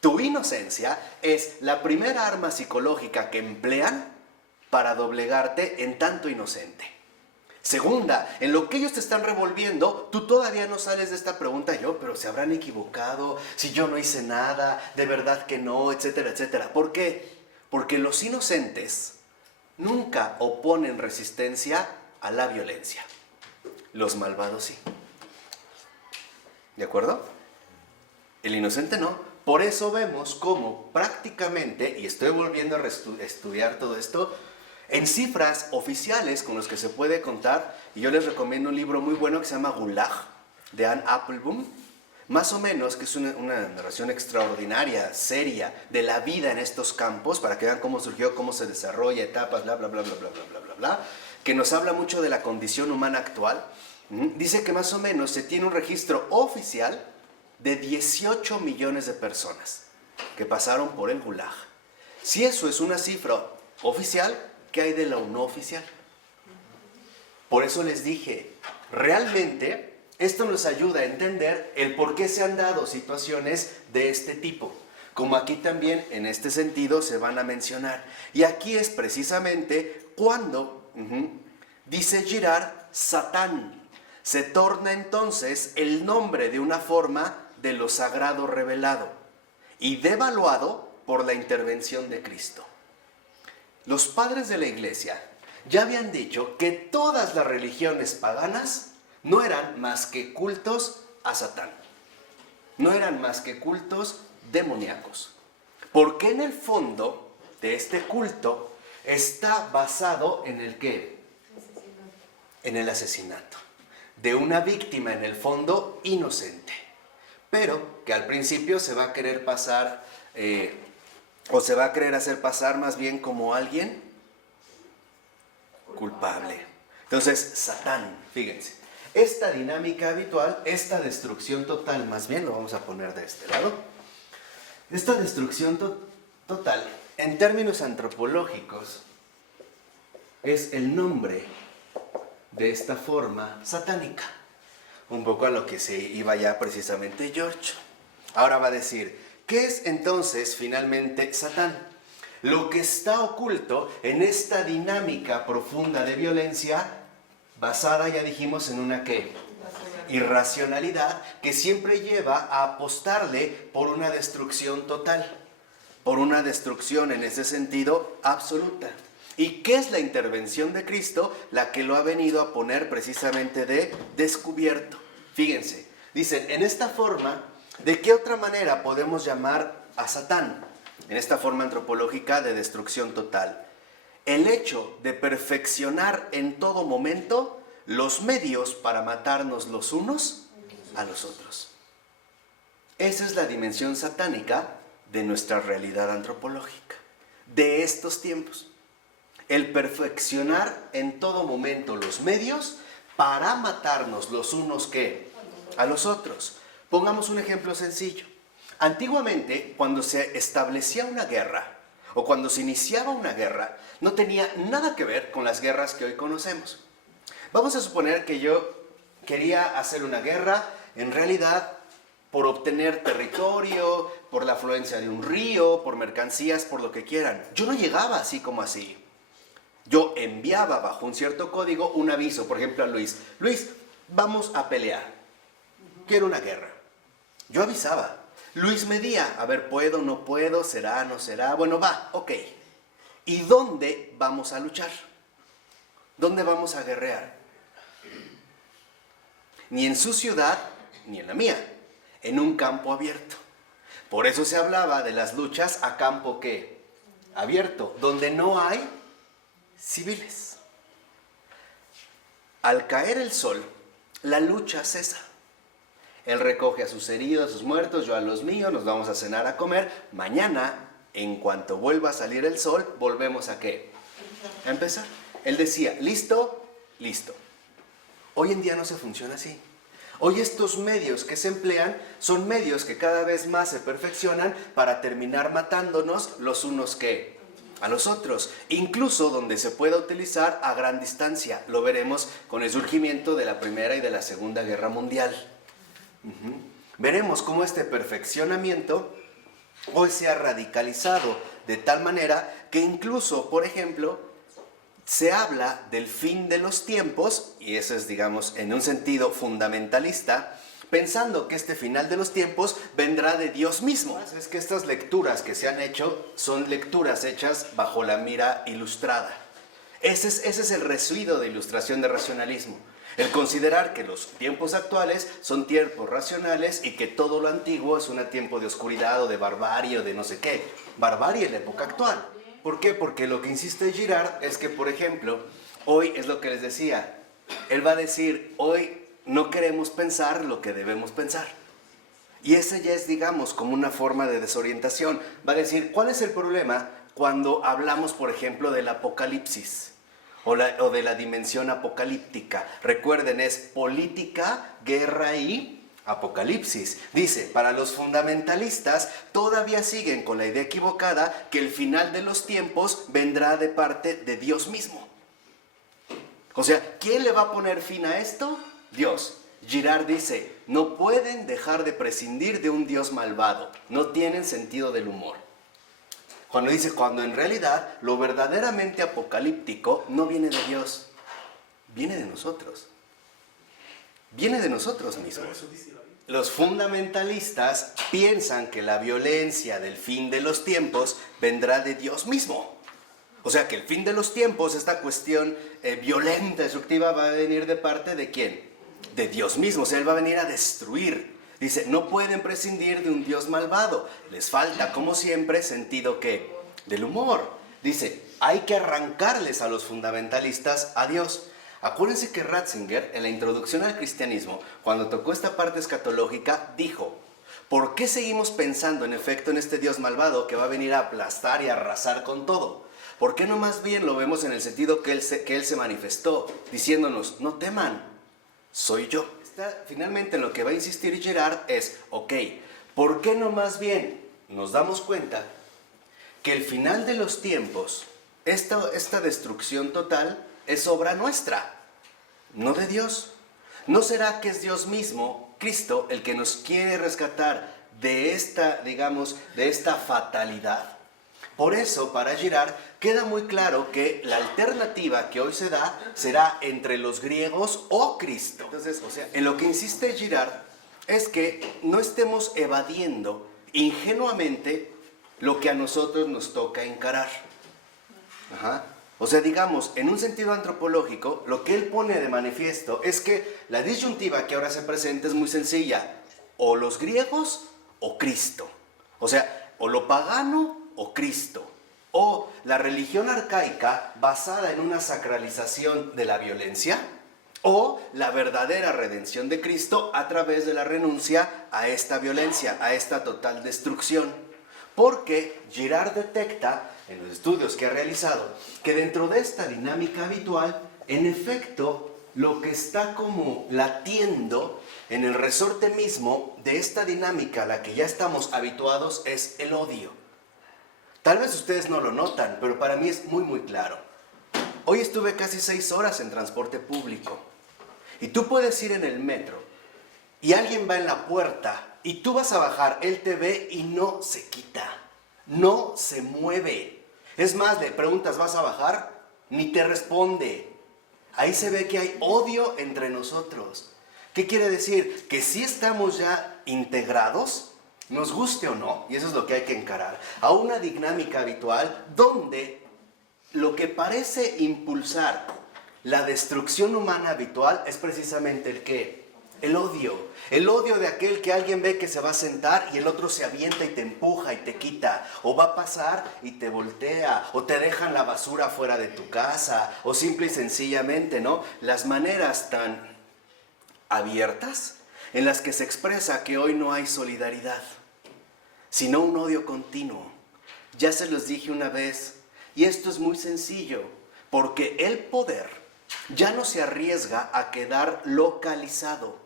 tu inocencia es la primera arma psicológica que emplean para doblegarte en tanto inocente. Segunda, en lo que ellos te están revolviendo, tú todavía no sales de esta pregunta, pero se habrán equivocado, si yo no hice nada, de verdad que no, etcétera, etcétera. ¿Por qué? Porque los inocentes nunca oponen resistencia a la violencia. Los malvados sí. ¿De acuerdo? El inocente no. Por eso vemos cómo prácticamente, y estoy volviendo a estudiar todo esto, en cifras oficiales con los que se puede contar, y yo les recomiendo un libro muy bueno que se llama Gulag, de Anne Applebaum, más o menos, que es una narración extraordinaria, seria, de la vida en estos campos, para que vean cómo surgió, cómo se desarrolla, etapas, bla, bla, bla, bla, bla, bla, bla, bla, bla, que nos habla mucho de la condición humana actual. Dice que más o menos se tiene un registro oficial de 18 millones de personas que pasaron por el Gulag. Si eso es una cifra oficial, ¿qué hay de lo no oficial? Por eso les dije, realmente esto nos ayuda a entender el por qué se han dado situaciones de este tipo, como aquí también en este sentido se van a mencionar. Y aquí es precisamente cuando, dice Girard, Satán se torna entonces el nombre de una forma de lo sagrado revelado. y devaluado por la intervención de Cristo. Los padres de la iglesia ya habían dicho que todas las religiones paganas no eran más que cultos a Satán. No eran más que cultos demoníacos. Porque en el fondo de este culto está basado en el ¿qué? En el asesinato de una víctima, en el fondo inocente, pero que al principio se va a querer pasar o se va a querer hacer pasar más bien como alguien culpable. Entonces, Satán, fíjense, esta dinámica habitual, esta destrucción total, más bien lo vamos a poner de este lado, esta destrucción total, en términos antropológicos, es el nombre de esta forma satánica. Un poco a lo que se iba ya precisamente George. Ahora va a decir, ¿qué es entonces finalmente Satán? Lo que está oculto en esta dinámica profunda de violencia, basada, ya dijimos, en una ¿qué? Irracionalidad, que siempre lleva a apostarle por una destrucción total, por una destrucción en ese sentido absoluta. ¿Y qué es la intervención de Cristo? La que lo ha venido a poner precisamente de descubierto. Fíjense, dicen, en esta forma, ¿de qué otra manera podemos llamar a Satán? En esta forma antropológica de destrucción total. El hecho de perfeccionar en todo momento los medios para matarnos los unos a los otros. Esa es la dimensión satánica de nuestra realidad antropológica, de estos tiempos. El perfeccionar en todo momento los medios para matarnos los unos ¿qué? A los otros. Pongamos un ejemplo sencillo. Antiguamente, cuando se establecía una guerra o cuando se iniciaba una guerra, no tenía nada que ver con las guerras que hoy conocemos. Vamos a suponer que yo quería hacer una guerra, en realidad, por obtener territorio, por la afluencia de un río, por mercancías, por lo que quieran. Yo no llegaba así como así. Yo enviaba bajo un cierto código un aviso, por ejemplo a Luis. Luis, vamos a pelear. Quiero una guerra. Yo avisaba. Luis medía, a ver, ¿puedo, no puedo? ¿Será, no será? Bueno, va, ok. ¿Y dónde vamos a luchar? ¿Dónde vamos a guerrear? Ni en su ciudad, ni en la mía. En un campo abierto. Por eso se hablaba de las luchas a campo ¿qué? Abierto, donde no hay civiles. Al caer el sol, la lucha cesa. Él recoge a sus heridos, a sus muertos, yo a los míos, nos vamos a cenar a comer. Mañana, en cuanto vuelva a salir el sol, volvemos a ¿qué? A empezar. Él decía, ¿listo? Listo. Hoy en día no se funciona así. Hoy estos medios que se emplean son medios que cada vez más se perfeccionan para terminar matándonos los unos ¿qué? A los otros, incluso donde se pueda utilizar a gran distancia. Lo veremos con el surgimiento de la Primera y de la Segunda Guerra Mundial. Veremos cómo este perfeccionamiento hoy se ha radicalizado de tal manera que incluso, por ejemplo, se habla del fin de los tiempos, y eso es, digamos, en un sentido fundamentalista, pensando que este final de los tiempos vendrá de Dios mismo. Es que estas lecturas que se han hecho son lecturas hechas bajo la mira ilustrada. Ese es el residuo de ilustración de racionalismo. El considerar que los tiempos actuales son tiempos racionales y que todo lo antiguo es un tiempo de oscuridad o de barbarie o de no sé qué. Barbarie en la época actual. ¿Por qué? Porque lo que insiste Girard es que, por ejemplo, hoy es lo que les decía. Él va a decir, hoy no queremos pensar lo que debemos pensar. Y ese ya es, digamos, como una forma de desorientación. Va a decir, ¿cuál es el problema cuando hablamos, por ejemplo, del apocalipsis? O de la dimensión apocalíptica. Recuerden, es política, guerra y apocalipsis. Dice, para los fundamentalistas todavía siguen con la idea equivocada que el final de los tiempos vendrá de parte de Dios mismo. O sea, ¿quién le va a poner fin a esto? Dios. Girard dice, no pueden dejar de prescindir de un Dios malvado. No tienen sentido del humor. Cuando en realidad lo verdaderamente apocalíptico no viene de Dios, viene de nosotros. Viene de nosotros mismos. los fundamentalistas piensan que la violencia del fin de los tiempos vendrá de Dios mismo. O sea que el fin de los tiempos, esta cuestión violenta, destructiva, va a venir de parte de ¿quién? De Dios mismo. O sea, Él va a venir a destruir. Dice, no pueden prescindir de un Dios malvado. Les falta, como siempre, sentido ¿qué? Del humor. Dice, hay que arrancarles a los fundamentalistas a Dios. Acuérdense que Ratzinger, en la introducción al cristianismo, cuando tocó esta parte escatológica, dijo, ¿por qué seguimos pensando en efecto en este Dios malvado que va a venir a aplastar y arrasar con todo? ¿Por qué no más bien lo vemos en el sentido que Él se manifestó, diciéndonos, no teman, soy yo? Finalmente lo que va a insistir Girard es, ok, ¿por qué no más bien nos damos cuenta que el final de los tiempos, esta destrucción total, es obra nuestra, no de Dios? ¿No será que es Dios mismo, Cristo, el que nos quiere rescatar de esta, digamos, de esta fatalidad? Por eso, para Girard, queda muy claro que la alternativa que hoy se da será entre los griegos o Cristo. Entonces, o sea, en lo que insiste Girard es que no estemos evadiendo ingenuamente lo que a nosotros nos toca encarar. Ajá. O sea, digamos, en un sentido antropológico, lo que él pone de manifiesto es que la disyuntiva que ahora se presenta es muy sencilla. O los griegos o Cristo. O sea, o lo pagano o Cristo. O la religión arcaica basada en una sacralización de la violencia. O la verdadera redención de Cristo a través de la renuncia a esta violencia, a esta total destrucción. Porque Girard detecta en los estudios que ha realizado, que dentro de esta dinámica habitual, en efecto, lo que está como latiendo en el resorte mismo de esta dinámica a la que ya estamos habituados es el odio. Tal vez ustedes no lo notan, pero para mí es muy muy claro. Hoy estuve casi 6 horas en transporte público y tú puedes ir en el metro y alguien va en la puerta y tú vas a bajar, él te ve y no se quita, no se mueve. Es más, le preguntas, ¿vas a bajar? Ni te responde. Ahí se ve que hay odio entre nosotros. ¿Qué quiere decir? Que sí estamos ya integrados, nos guste o no, y eso es lo que hay que encarar, a una dinámica habitual donde lo que parece impulsar la destrucción humana habitual es precisamente el ¿qué? El odio. El odio de aquel que alguien ve que se va a sentar y el otro se avienta y te empuja y te quita. O va a pasar y te voltea. O te dejan la basura fuera de tu casa. O simple y sencillamente, ¿no? Las maneras tan abiertas en las que se expresa que hoy no hay solidaridad, sino un odio continuo. Ya se los dije una vez, y esto es muy sencillo, porque el poder ya no se arriesga a quedar localizado.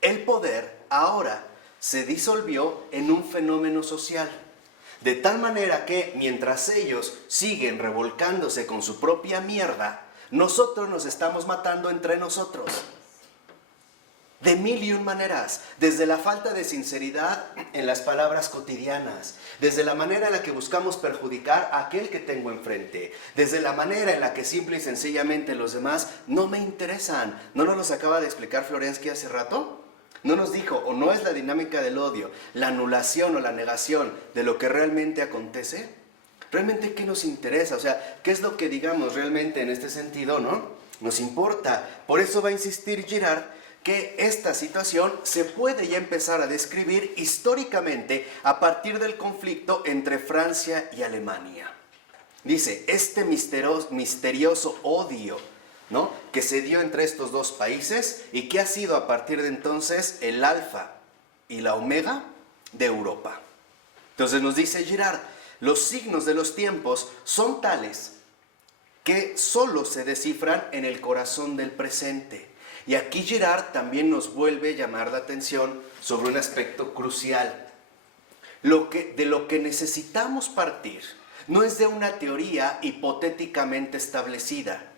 El poder ahora se disolvió en un fenómeno social, de tal manera que mientras ellos siguen revolcándose con su propia mierda, nosotros nos estamos matando entre nosotros. De mil y un maneras, desde la falta de sinceridad en las palabras cotidianas, desde la manera en la que buscamos perjudicar a aquel que tengo enfrente, desde la manera en la que simple y sencillamente los demás no me interesan. ¿No nos los acaba de explicar Florensky hace rato? ¿No nos dijo, o no es la dinámica del odio, la anulación o la negación de lo que realmente acontece? ¿Realmente qué nos interesa? O sea, ¿qué es lo que digamos realmente en este sentido, no? Nos importa. Por eso va a insistir Girard que esta situación se puede ya empezar a describir históricamente a partir del conflicto entre Francia y Alemania. Dice, este misterioso odio, ¿no?, que se dio entre estos dos países y que ha sido a partir de entonces el alfa y la omega de Europa. Entonces nos dice Girard, los signos de los tiempos son tales que solo se descifran en el corazón del presente. Y aquí Girard también nos vuelve a llamar la atención sobre un aspecto crucial. De lo que necesitamos partir no es de una teoría hipotéticamente establecida,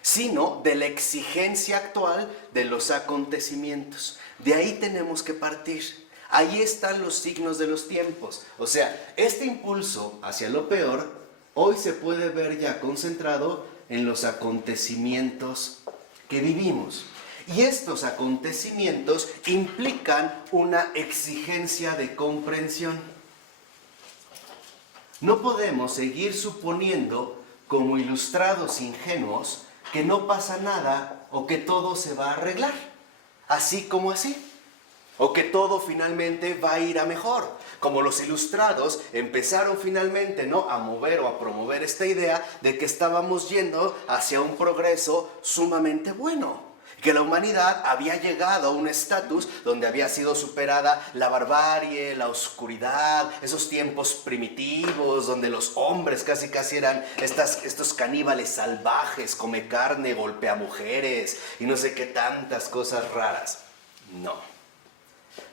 sino de la exigencia actual de los acontecimientos. De ahí tenemos que partir. Ahí están los signos de los tiempos. O sea, este impulso hacia lo peor hoy se puede ver ya concentrado en los acontecimientos que vivimos. Y estos acontecimientos implican una exigencia de comprensión. No podemos seguir suponiendo, como ilustrados ingenuos, que no pasa nada o que todo se va a arreglar, así como así. O que todo finalmente va a ir a mejor. Como los ilustrados empezaron finalmente, ¿no?, a mover o a promover esta idea de que estábamos yendo hacia un progreso sumamente bueno. Que la humanidad había llegado a un estatus donde había sido superada la barbarie, la oscuridad, esos tiempos primitivos donde los hombres casi eran estos caníbales salvajes, come carne, golpea mujeres y no sé qué tantas cosas raras. No.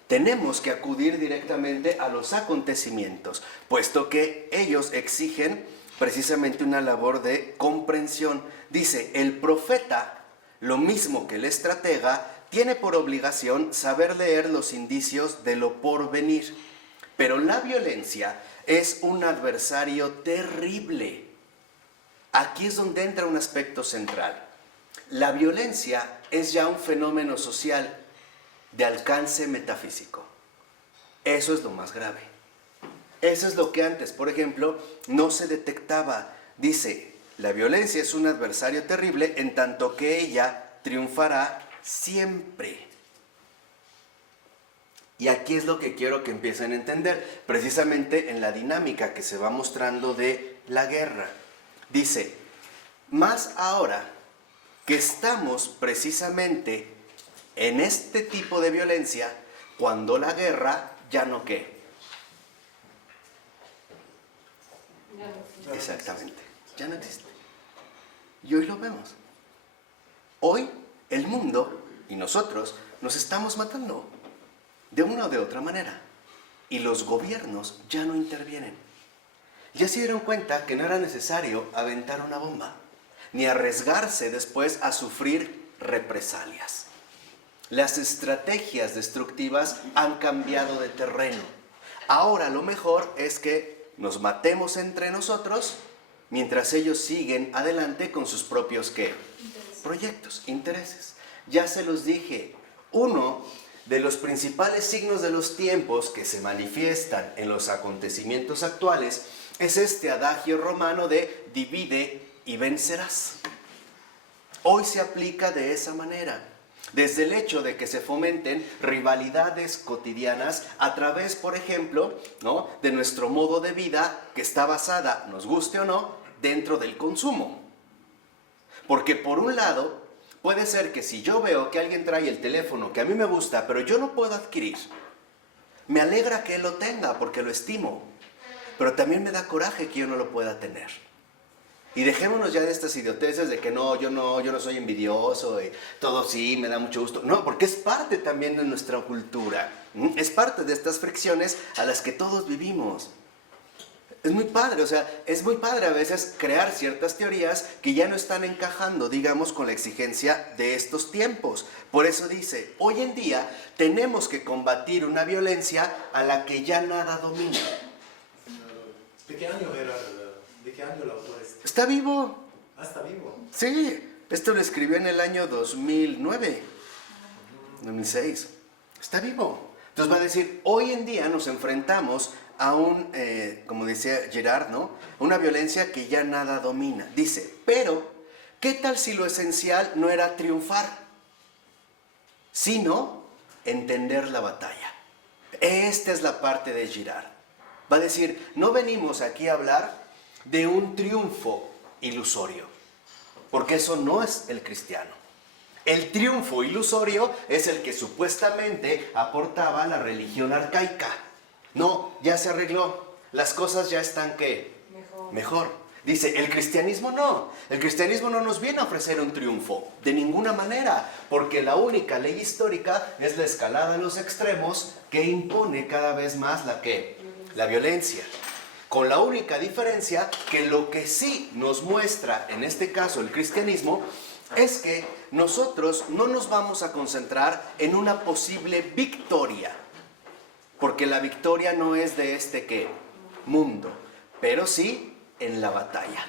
Tenemos que acudir directamente a los acontecimientos, puesto que ellos exigen precisamente una labor de comprensión. Dice, el profeta, lo mismo que el estratega, tiene por obligación saber leer los indicios de lo porvenir. Pero la violencia es un adversario terrible. Aquí es donde entra un aspecto central. La violencia es ya un fenómeno social de alcance metafísico. Eso es lo más grave. Eso es lo que antes, por ejemplo, no se detectaba. Dice, la violencia es un adversario terrible en tanto que ella triunfará siempre. Y aquí es lo que quiero que empiecen a entender, precisamente en la dinámica que se va mostrando de la guerra. Dice, más ahora que estamos precisamente en este tipo de violencia, cuando la guerra ya no qué. Exactamente, ya no existe. Y hoy lo vemos. Hoy el mundo y nosotros nos estamos matando de una o de otra manera. Y los gobiernos ya no intervienen. Ya se dieron cuenta que no era necesario aventar una bomba, ni arriesgarse después a sufrir represalias. Las estrategias destructivas han cambiado de terreno. Ahora lo mejor es que nos matemos entre nosotros mientras ellos siguen adelante con sus propios ¿qué? Proyectos, intereses. Ya se los dije, uno de los principales signos de los tiempos que se manifiestan en los acontecimientos actuales es este adagio romano de divide y vencerás. Hoy se aplica de esa manera. Desde el hecho de que se fomenten rivalidades cotidianas a través, por ejemplo, ¿no?, de nuestro modo de vida que está basada, nos guste o no, dentro del consumo. Porque por un lado, puede ser que si yo veo que alguien trae el teléfono que a mí me gusta, pero yo no puedo adquirir, me alegra que él lo tenga porque lo estimo, pero también me da coraje que yo no lo pueda tener. Y dejémonos ya de estas idioteces de que yo no soy envidioso y todo sí, me da mucho gusto. No, porque es parte también de nuestra cultura. Es parte de estas fricciones a las que todos vivimos. Es muy padre, es muy padre a veces crear ciertas teorías que ya no están encajando, digamos, con la exigencia de estos tiempos. Por eso dice, hoy en día tenemos que combatir una violencia a la que ya nada domina. ¿De qué año era? ¿De qué año el autor es? ¿Está vivo? Ah, está vivo. Sí, esto lo escribió en el año 2009, 2006. Está vivo. Entonces va a decir, hoy en día nos enfrentamos a como decía Girard, ¿no?, una violencia que ya nada domina. Dice, pero, ¿qué tal si lo esencial no era triunfar, sino entender la batalla? Esta es la parte de Girard. Va a decir, no venimos aquí a hablar de un triunfo ilusorio, porque eso no es el cristiano. El triunfo ilusorio es el que supuestamente aportaba la religión arcaica. No, ya se arregló, las cosas ya están ¿qué? Mejor. Dice, el cristianismo no nos viene a ofrecer un triunfo, de ninguna manera, porque la única ley histórica es la escalada en los extremos que impone cada vez más la violencia. Con la única diferencia que lo que sí nos muestra, en este caso el cristianismo, es que nosotros no nos vamos a concentrar en una posible victoria, porque la victoria no es de este ¿qué? Mundo, pero sí en la batalla,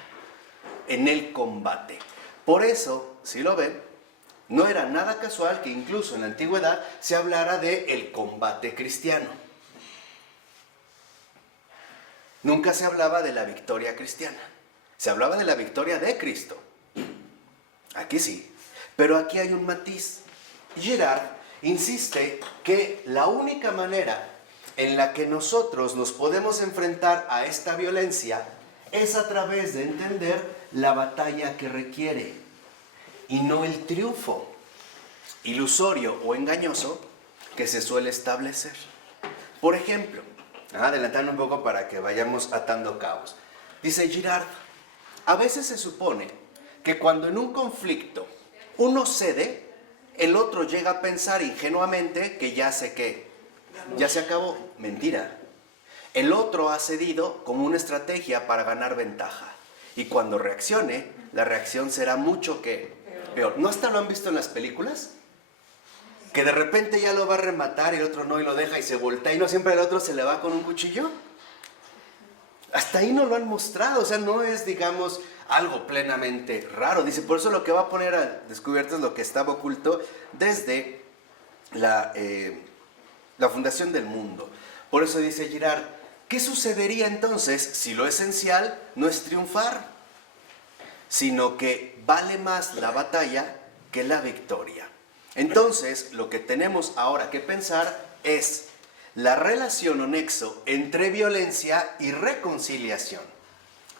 en el combate. Por eso, si lo ven, No era nada casual que incluso en la antigüedad se hablara de el combate cristiano. Nunca se hablaba de la victoria cristiana. Se hablaba de la victoria de Cristo. Aquí sí. Pero aquí hay un matiz. Girard insiste que la única manera en la que nosotros nos podemos enfrentar a esta violencia es a través de entender la batalla que requiere y no el triunfo ilusorio o engañoso que se suele establecer. Por ejemplo, adelantando un poco para que vayamos atando cabos. Dice Girard, a veces se supone que cuando en un conflicto uno cede, el otro llega a pensar ingenuamente que ya sé qué, ya se acabó. Mentira. El otro ha cedido como una estrategia para ganar ventaja. Y cuando reaccione, la reacción será mucho que peor. ¿No hasta lo han visto en las películas? Que de repente ya lo va a rematar y el otro no y lo deja y se voltea y no siempre el otro se le va con un cuchillo. Hasta ahí no lo han mostrado, o sea, no es, digamos, algo plenamente raro. Dice, por eso lo que va a poner a descubierto es lo que estaba oculto desde la fundación del mundo. Por eso dice Girard, ¿qué sucedería entonces si lo esencial no es triunfar, sino que vale más la batalla que la victoria? Entonces, lo que tenemos ahora que pensar es la relación o nexo entre violencia y reconciliación.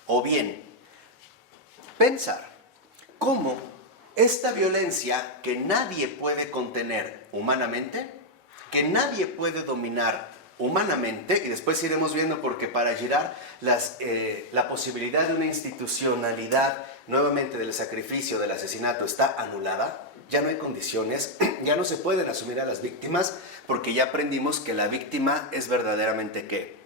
O bien, pensar cómo esta violencia que nadie puede contener humanamente, que nadie puede dominar humanamente, y después iremos viendo porque para Girard la posibilidad de una institucionalidad nuevamente del sacrificio, del asesinato está anulada. Ya no hay condiciones, ya no se pueden asumir a las víctimas porque ya aprendimos que la víctima es verdaderamente ¿qué?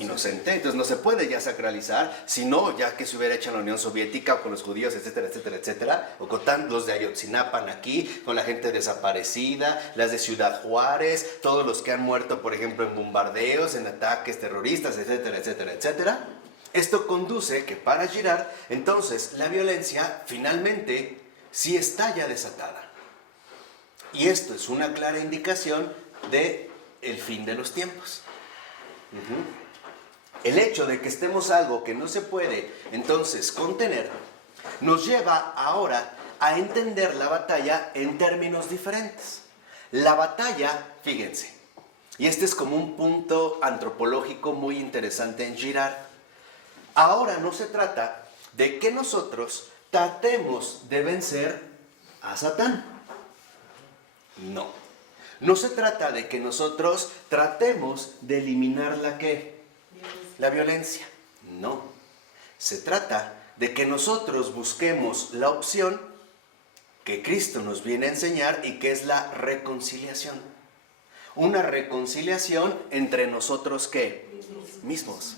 Inocente. Entonces no se puede ya sacralizar, sino ya que se hubiera hecho en la Unión Soviética o con los judíos, etcétera, etcétera, etcétera, o con los de Ayotzinapa aquí, con la gente desaparecida, las de Ciudad Juárez, todos los que han muerto, por ejemplo, en bombardeos, en ataques terroristas, etcétera, etcétera, etcétera. Esto conduce que para Girard, entonces, la violencia finalmente sí está ya desatada. Y esto es una clara indicación de el fin de los tiempos. El hecho de que estemos algo que no se puede entonces contener nos lleva ahora a entender la batalla en términos diferentes. La batalla, fíjense, y este es como un punto antropológico muy interesante en Girard. Ahora no se trata de que nosotros tratemos de vencer a Satán. No. No se trata de que nosotros tratemos de eliminar la ¿qué? La violencia. No. Se trata de que nosotros busquemos la opción que Cristo nos viene a enseñar y que es la reconciliación. Una reconciliación entre nosotros ¿qué? Mismos.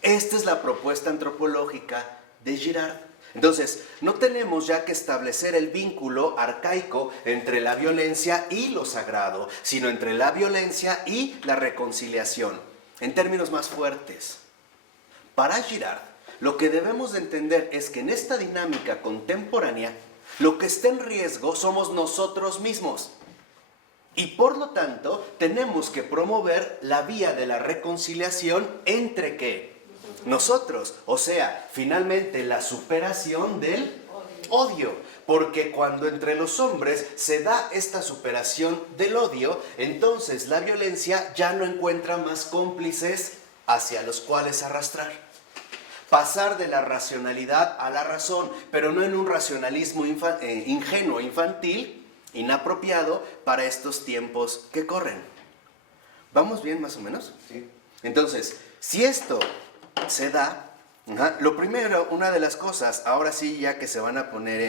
Esta es la propuesta antropológica de Girard. Entonces, no tenemos ya que establecer el vínculo arcaico entre la violencia y lo sagrado, sino entre la violencia y la reconciliación, en términos más fuertes. Para Girard, lo que debemos de entender es que en esta dinámica contemporánea, lo que está en riesgo somos nosotros mismos. Y por lo tanto, tenemos que promover la vía de la reconciliación entre ¿qué? Nosotros, o sea, finalmente la superación del odio, porque cuando entre los hombres se da esta superación del odio, entonces la violencia ya no encuentra más cómplices hacia los cuales arrastrar. Pasar de la racionalidad a la razón, pero no en un racionalismo ingenuo, infantil, inapropiado para estos tiempos que corren. ¿Vamos bien más o menos? Sí. Entonces, si esto se da, lo primero, una de las cosas, ahora sí ya que se van a poner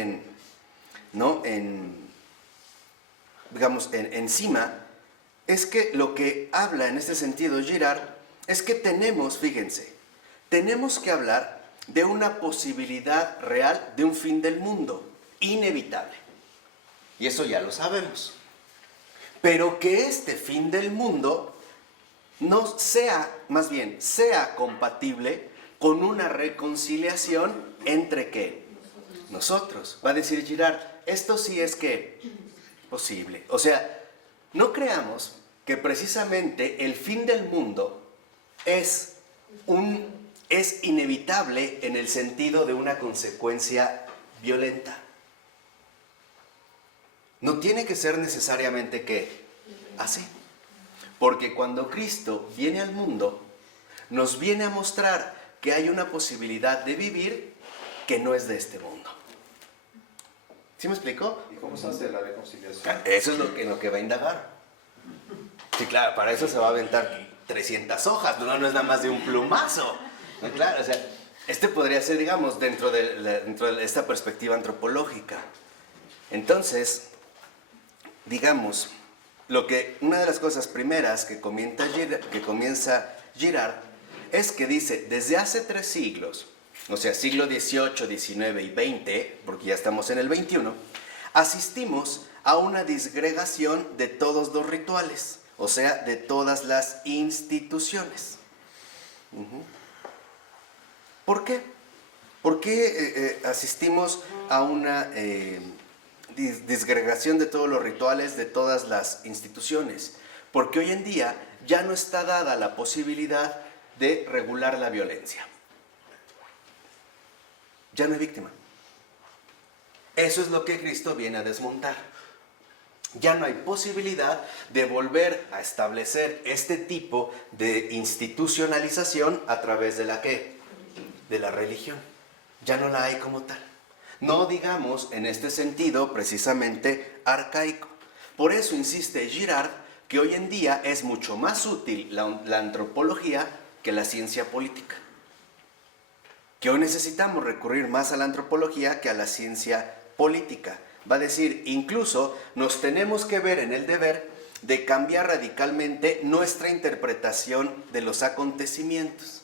encima, es que lo que habla en este sentido Girard es que tenemos que hablar de una posibilidad real de un fin del mundo, inevitable. Y eso ya lo sabemos. Pero que este fin del mundo no sea, más bien, sea compatible con una reconciliación entre ¿qué? Nosotros. Va a decir Girard, esto sí es que posible. O sea, no creamos que precisamente el fin del mundo es inevitable en el sentido de una consecuencia violenta. No tiene que ser necesariamente que así. Porque cuando Cristo viene al mundo, nos viene a mostrar que hay una posibilidad de vivir que no es de este mundo. ¿Sí me explico? ¿Y cómo se hace la reconciliación? Eso es lo que va a indagar. Sí, claro, para eso se va a aventar 300 hojas, no es nada más de un plumazo. No, claro, o sea, podría ser, digamos, dentro de esta perspectiva antropológica. Entonces, digamos, una de las cosas primeras que comienza Girard es que dice, desde hace 3 siglos, o sea, siglo XVIII, XIX y XX, porque ya estamos en el XXI, asistimos a una disgregación de todos los rituales, o sea, de todas las instituciones. ¿Por qué? ¿Por qué asistimos a una disgregación de todos los rituales, de todas las instituciones? Porque hoy en día ya no está dada la posibilidad de regular la violencia. Ya no hay víctima. Eso es lo que Cristo viene a desmontar. Ya no hay posibilidad de volver a establecer este tipo de institucionalización a través de la ¿qué? De la religión. Ya no la hay como tal. No digamos en este sentido precisamente arcaico. Por eso insiste Girard que hoy en día es mucho más útil la antropología que la ciencia política. Que hoy necesitamos recurrir más a la antropología que a la ciencia política. Va a decir, incluso nos tenemos que ver en el deber de cambiar radicalmente nuestra interpretación de los acontecimientos,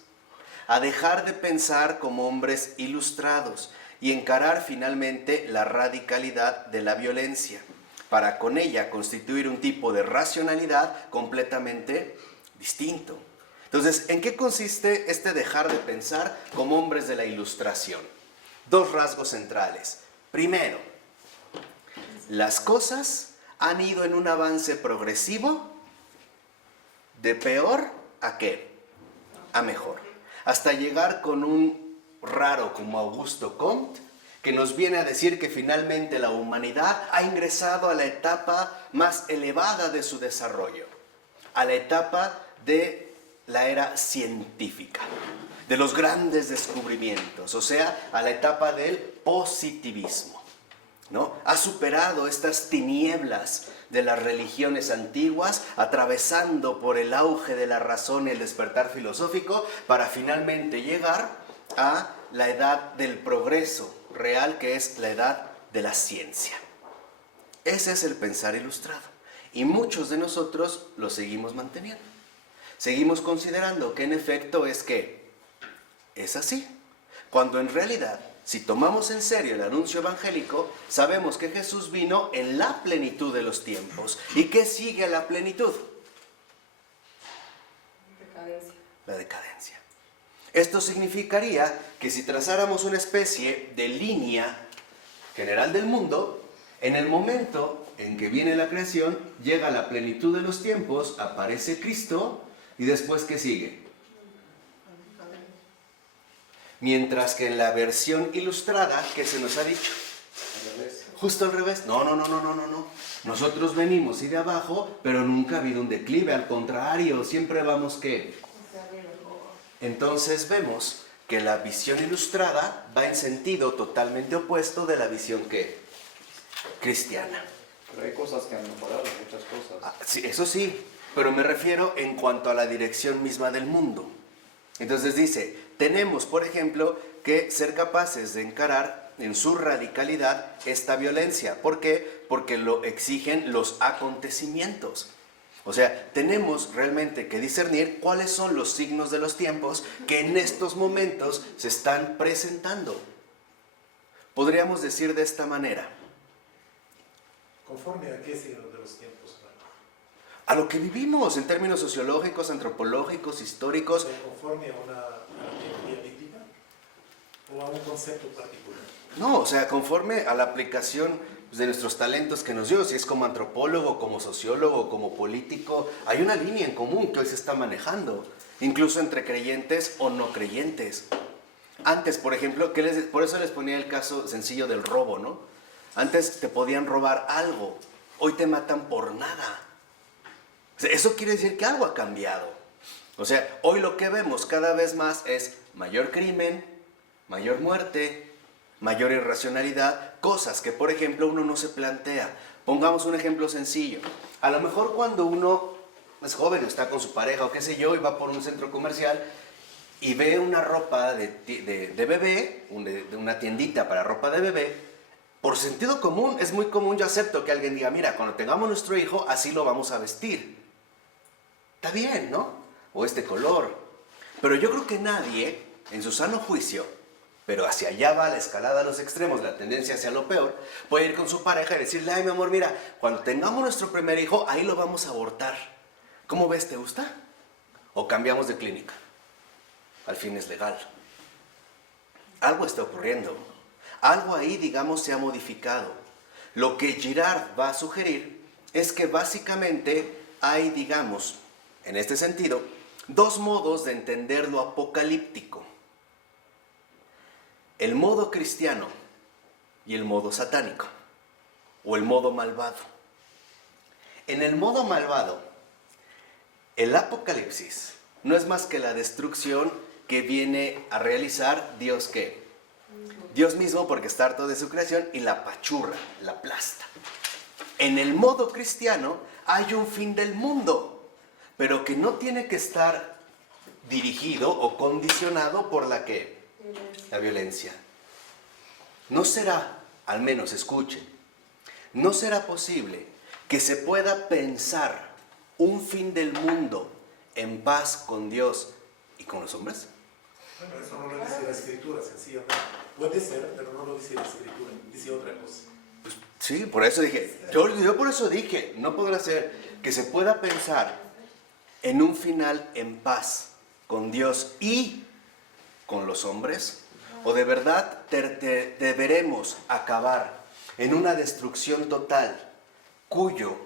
a dejar de pensar como hombres ilustrados y encarar finalmente la radicalidad de la violencia, para con ella constituir un tipo de racionalidad completamente distinto. Entonces, ¿en qué consiste este dejar de pensar como hombres de la ilustración? 2 rasgos centrales. Primero, las cosas han ido en un avance progresivo de peor a ¿qué? A mejor. Hasta llegar con un raro como Augusto Comte, que nos viene a decir que finalmente la humanidad ha ingresado a la etapa más elevada de su desarrollo, a la etapa de la era científica, de los grandes descubrimientos, o sea, a la etapa del positivismo, ¿no? Ha superado estas tinieblas de las religiones antiguas, atravesando por el auge de la razón y el despertar filosófico, para finalmente llegar a la edad del progreso real, que es la edad de la ciencia. Ese es el pensar ilustrado, y muchos de nosotros lo seguimos manteniendo. Seguimos considerando que en efecto es así, cuando en realidad, si tomamos en serio el anuncio evangélico, sabemos que Jesús vino en la plenitud de los tiempos. ¿Y qué sigue a la plenitud? Decadencia. La decadencia. Esto significaría que si trazáramos una especie de línea general del mundo, en el momento en que viene la creación, llega la plenitud de los tiempos, aparece Cristo, y después ¿qué sigue? Mientras que en la versión ilustrada, ¿qué se nos ha dicho? Al revés. Justo al revés. No. Nosotros venimos y de abajo, pero nunca ha habido un declive, al contrario, siempre vamos ¿qué? Entonces vemos que la visión ilustrada va en sentido totalmente opuesto de la visión ¿qué? Cristiana. Pero hay cosas que han mejorado, muchas cosas. Sí, eso sí, pero me refiero en cuanto a la dirección misma del mundo. Entonces dice, tenemos, por ejemplo, que ser capaces de encarar en su radicalidad esta violencia. ¿Por qué? Porque lo exigen los acontecimientos. O sea, tenemos realmente que discernir cuáles son los signos de los tiempos que en estos momentos se están presentando. Podríamos decir de esta manera. ¿Conforme a qué signo de los tiempos? A lo que vivimos en términos sociológicos, antropológicos, históricos. ¿Conforme a una teoría bíblica o a un concepto particular? No, o sea, conforme a la aplicación pues, de nuestros talentos que nos dio, si es como antropólogo, como sociólogo, como político, hay una línea en común que hoy se está manejando, incluso entre creyentes o no creyentes. Antes, por ejemplo, por eso les ponía el caso sencillo del robo, ¿no? Antes te podían robar algo, hoy te matan por nada. O sea, eso quiere decir que algo ha cambiado. O sea, hoy lo que vemos cada vez más es mayor crimen, mayor muerte, mayor irracionalidad, cosas que, por ejemplo, uno no se plantea. Pongamos un ejemplo sencillo. A lo mejor cuando uno es joven, está con su pareja o qué sé yo, y va por un centro comercial y ve una ropa de bebé, de una tiendita para ropa de bebé, por sentido común, es muy común, yo acepto que alguien diga, mira, cuando tengamos nuestro hijo, así lo vamos a vestir. Está bien, ¿no? O este color. Pero yo creo que nadie, en su sano juicio, pero hacia allá va la escalada a los extremos, la tendencia hacia lo peor, puede ir con su pareja y decirle, ay, mi amor, mira, cuando tengamos nuestro primer hijo, ahí lo vamos a abortar. ¿Cómo ves? ¿Te gusta? O cambiamos de clínica. Al fin es legal. Algo está ocurriendo. Algo ahí, digamos, se ha modificado. Lo que Girard va a sugerir es que básicamente hay, digamos, en este sentido, dos modos de entender lo apocalíptico. El modo cristiano y el modo satánico, o el modo malvado. En el modo malvado, el apocalipsis no es más que la destrucción que viene a realizar Dios, ¿qué? Dios mismo, porque está harto de su creación, y la apachurra, la aplasta. En el modo cristiano hay un fin del mundo, pero que no tiene que estar dirigido o condicionado por la ¿qué? La violencia. No será, al menos escuchen, no será posible que se pueda pensar un fin del mundo en paz con Dios y con los hombres. Bueno, eso no lo dice la Escritura, sencillamente. Puede ser, pero no lo dice la Escritura, dice otra cosa. Pues, sí, por eso dije, yo por eso dije, no podrá ser que se pueda pensar en un final en paz con Dios y con los hombres, o de verdad deberemos acabar en una destrucción total cuyo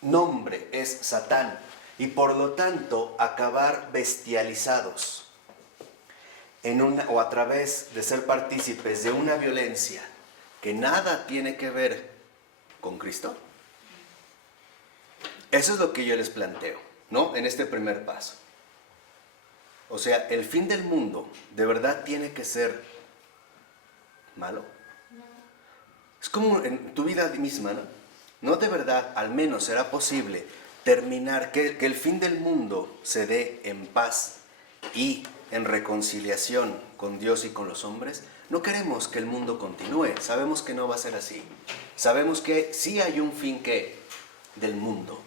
nombre es Satán y por lo tanto acabar bestializados o a través de ser partícipes de una violencia que nada tiene que ver con Cristo. Eso es lo que yo les planteo, ¿no? En este primer paso. O sea, el fin del mundo de verdad tiene que ser malo. Es como en tu vida misma, ¿no? No de verdad, al menos será posible terminar, que el fin del mundo se dé en paz y en reconciliación con Dios y con los hombres. No queremos que el mundo continúe, sabemos que no va a ser así. Sabemos que sí hay un fin del mundo.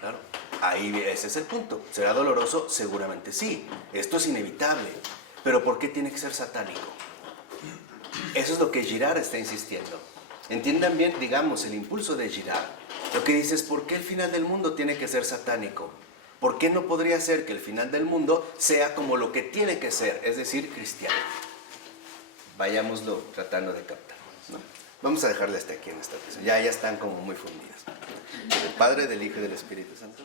Claro, ahí ese es el punto. ¿Será doloroso? Seguramente sí. Esto es inevitable. Pero ¿por qué tiene que ser satánico? Eso es lo que Girard está insistiendo. Entiendan bien, digamos, el impulso de Girard. Lo que dice es, ¿por qué el final del mundo tiene que ser satánico? ¿Por qué no podría ser que el final del mundo sea como lo que tiene que ser, es decir, cristiano? Vayámoslo tratando de captar, ¿no? Vamos a dejarle hasta aquí en esta ocasión. Ya están como muy fundidas. Del Padre, del Hijo y del Espíritu Santo.